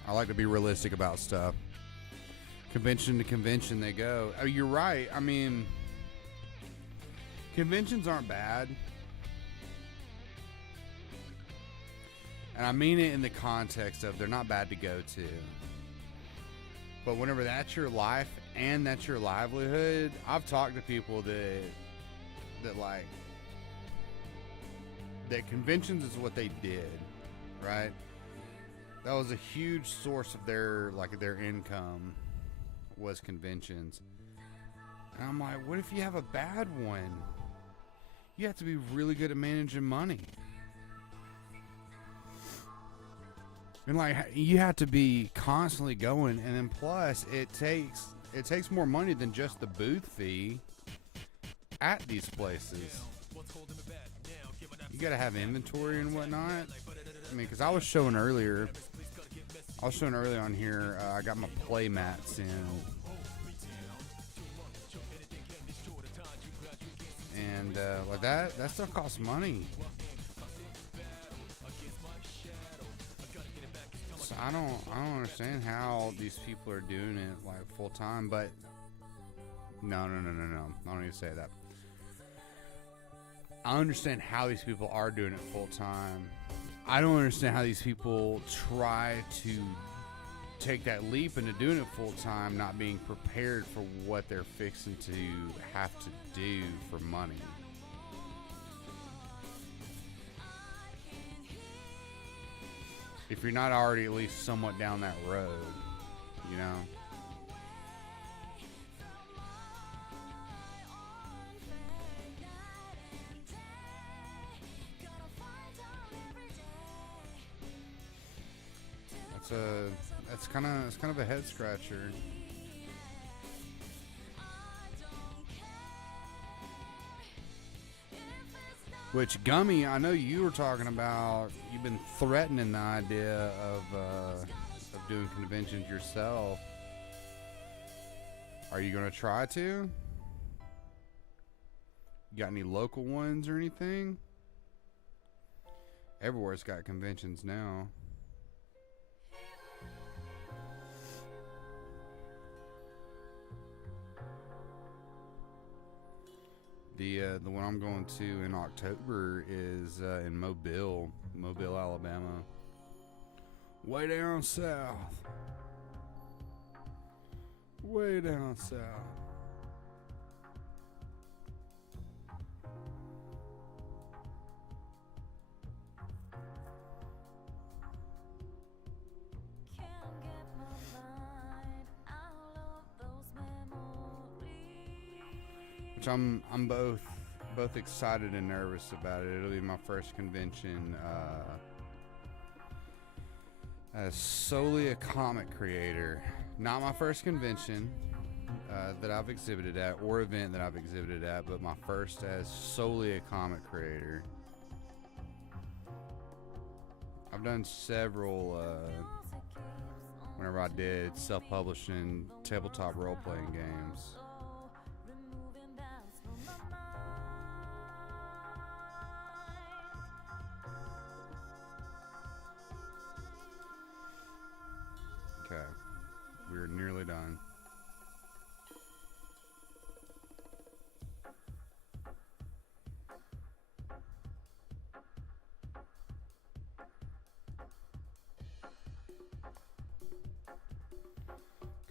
I like to be realistic about stuff. Convention to convention they go. Oh, you're right. I mean, conventions aren't bad. And I mean it in the context of they're not bad to go to. But whenever that's your life and that's your livelihood, I've talked to people that like, that conventions is what they did, right? That was a huge source of their income was conventions. And I'm like, what if you have a bad one? You have to be really good at managing money. And like, you have to be constantly going, and then plus it takes more money than just the booth fee at these places. You gotta have inventory and whatnot. I mean, because I was showing earlier on here, I got my play mats in. And like that stuff costs money. So I don't understand how these people are doing it like full time, but no. I don't need to say that. I understand how these people are doing it full time. I don't understand how these people try to take that leap into doing it full time, not being prepared for what they're fixing to have to do for money. If you're not already at least somewhat down that road, you know? It's kind of a head scratcher. Which, Gummy, I know you were talking about, you've been threatening the idea of doing conventions yourself. Are you going to try to? You got any local ones or anything? Everywhere's got conventions now. The one I'm going to in October is in Mobile, Alabama. Way down south. Way down south. Which I'm both excited and nervous about it. It'll be my first convention as solely a comic creator. Not my first convention that I've exhibited at or event that I've exhibited at, but my first as solely a comic creator. I've done several whenever I did self-publishing tabletop role-playing games. Okay, we're nearly done.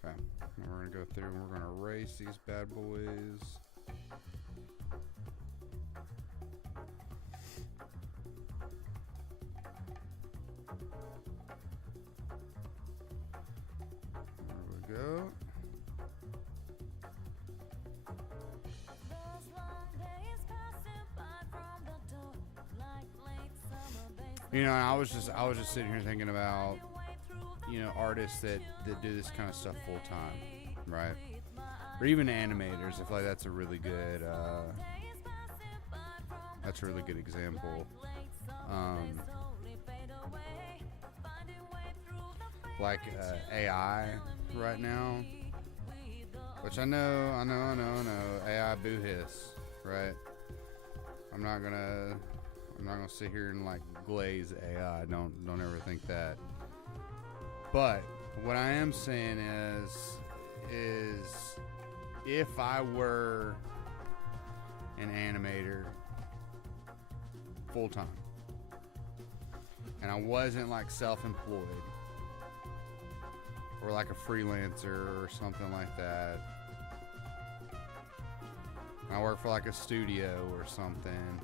Okay, now we're gonna go through and we're gonna erase these bad boys. Go. You know, I was just sitting here thinking about, you know, artists that do this kind of stuff full time, right? Or even animators. I feel like that's a really good example. Like AI right now, which I know, AI boo hiss, right? I'm not gonna sit here and like glaze AI. Don't ever think that. But what I am saying is if I were an animator full time and I wasn't like self-employed or like a freelancer or something like that, I work for like a studio or something.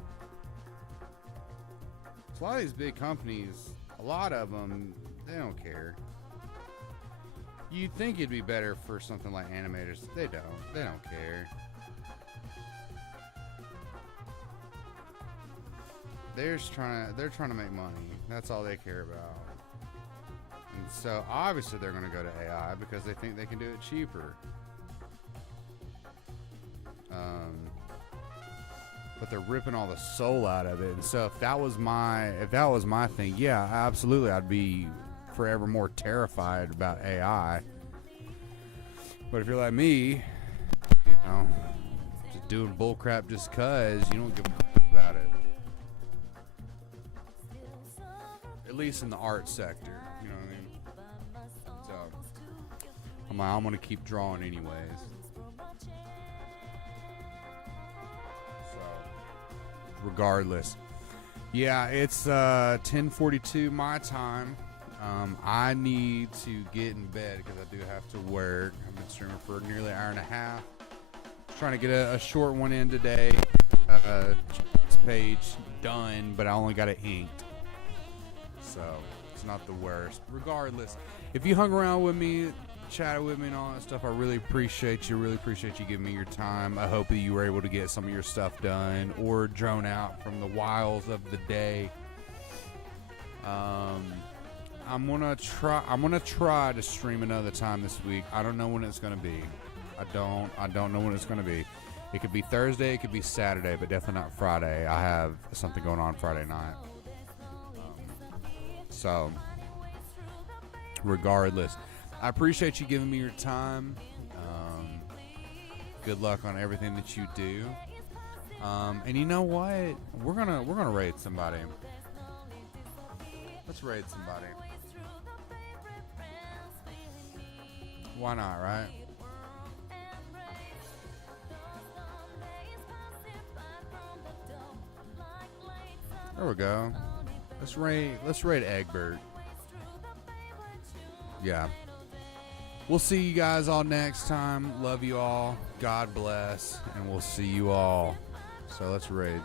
So a lot of these big companies, a lot of them, they don't care. You'd think it'd be better for something like animators. They don't care. They're trying to make money. That's all they care about. And so obviously they're going to go to AI because they think they can do it cheaper. But they're ripping all the soul out of it. And so if that was my thing, yeah, absolutely, I'd be forever more terrified about AI. But if you're like me, you know, just doing bullcrap just cause, you don't give a crap about it. At least in the art sector, you know what I mean? So I'm gonna keep drawing anyways. So regardless, yeah, it's 10:42 my time. I need to get in bed because I do have to work. I've been streaming for nearly an hour and a half. Trying to get a short one in today. This page done, but I only got it inked. So it's not the worst. Regardless, if you hung around with me, chatted with me and all that stuff, I really appreciate you. Really appreciate you giving me your time. I hope that you were able to get some of your stuff done or drone out from the wiles of the day. I'm gonna try to stream another time this week. I don't know when it's gonna be. I don't know when it's gonna be. It could be Thursday, it could be Saturday, but definitely not Friday. I have something going on Friday night. So, regardless, I appreciate you giving me your time. Good luck on everything that you do. And you know what? We're gonna raid somebody. Let's raid somebody. Why not, right? There we go. Let's raid Egbert. Yeah. We'll see you guys all next time. Love you all. God bless. And we'll see you all. So let's raid.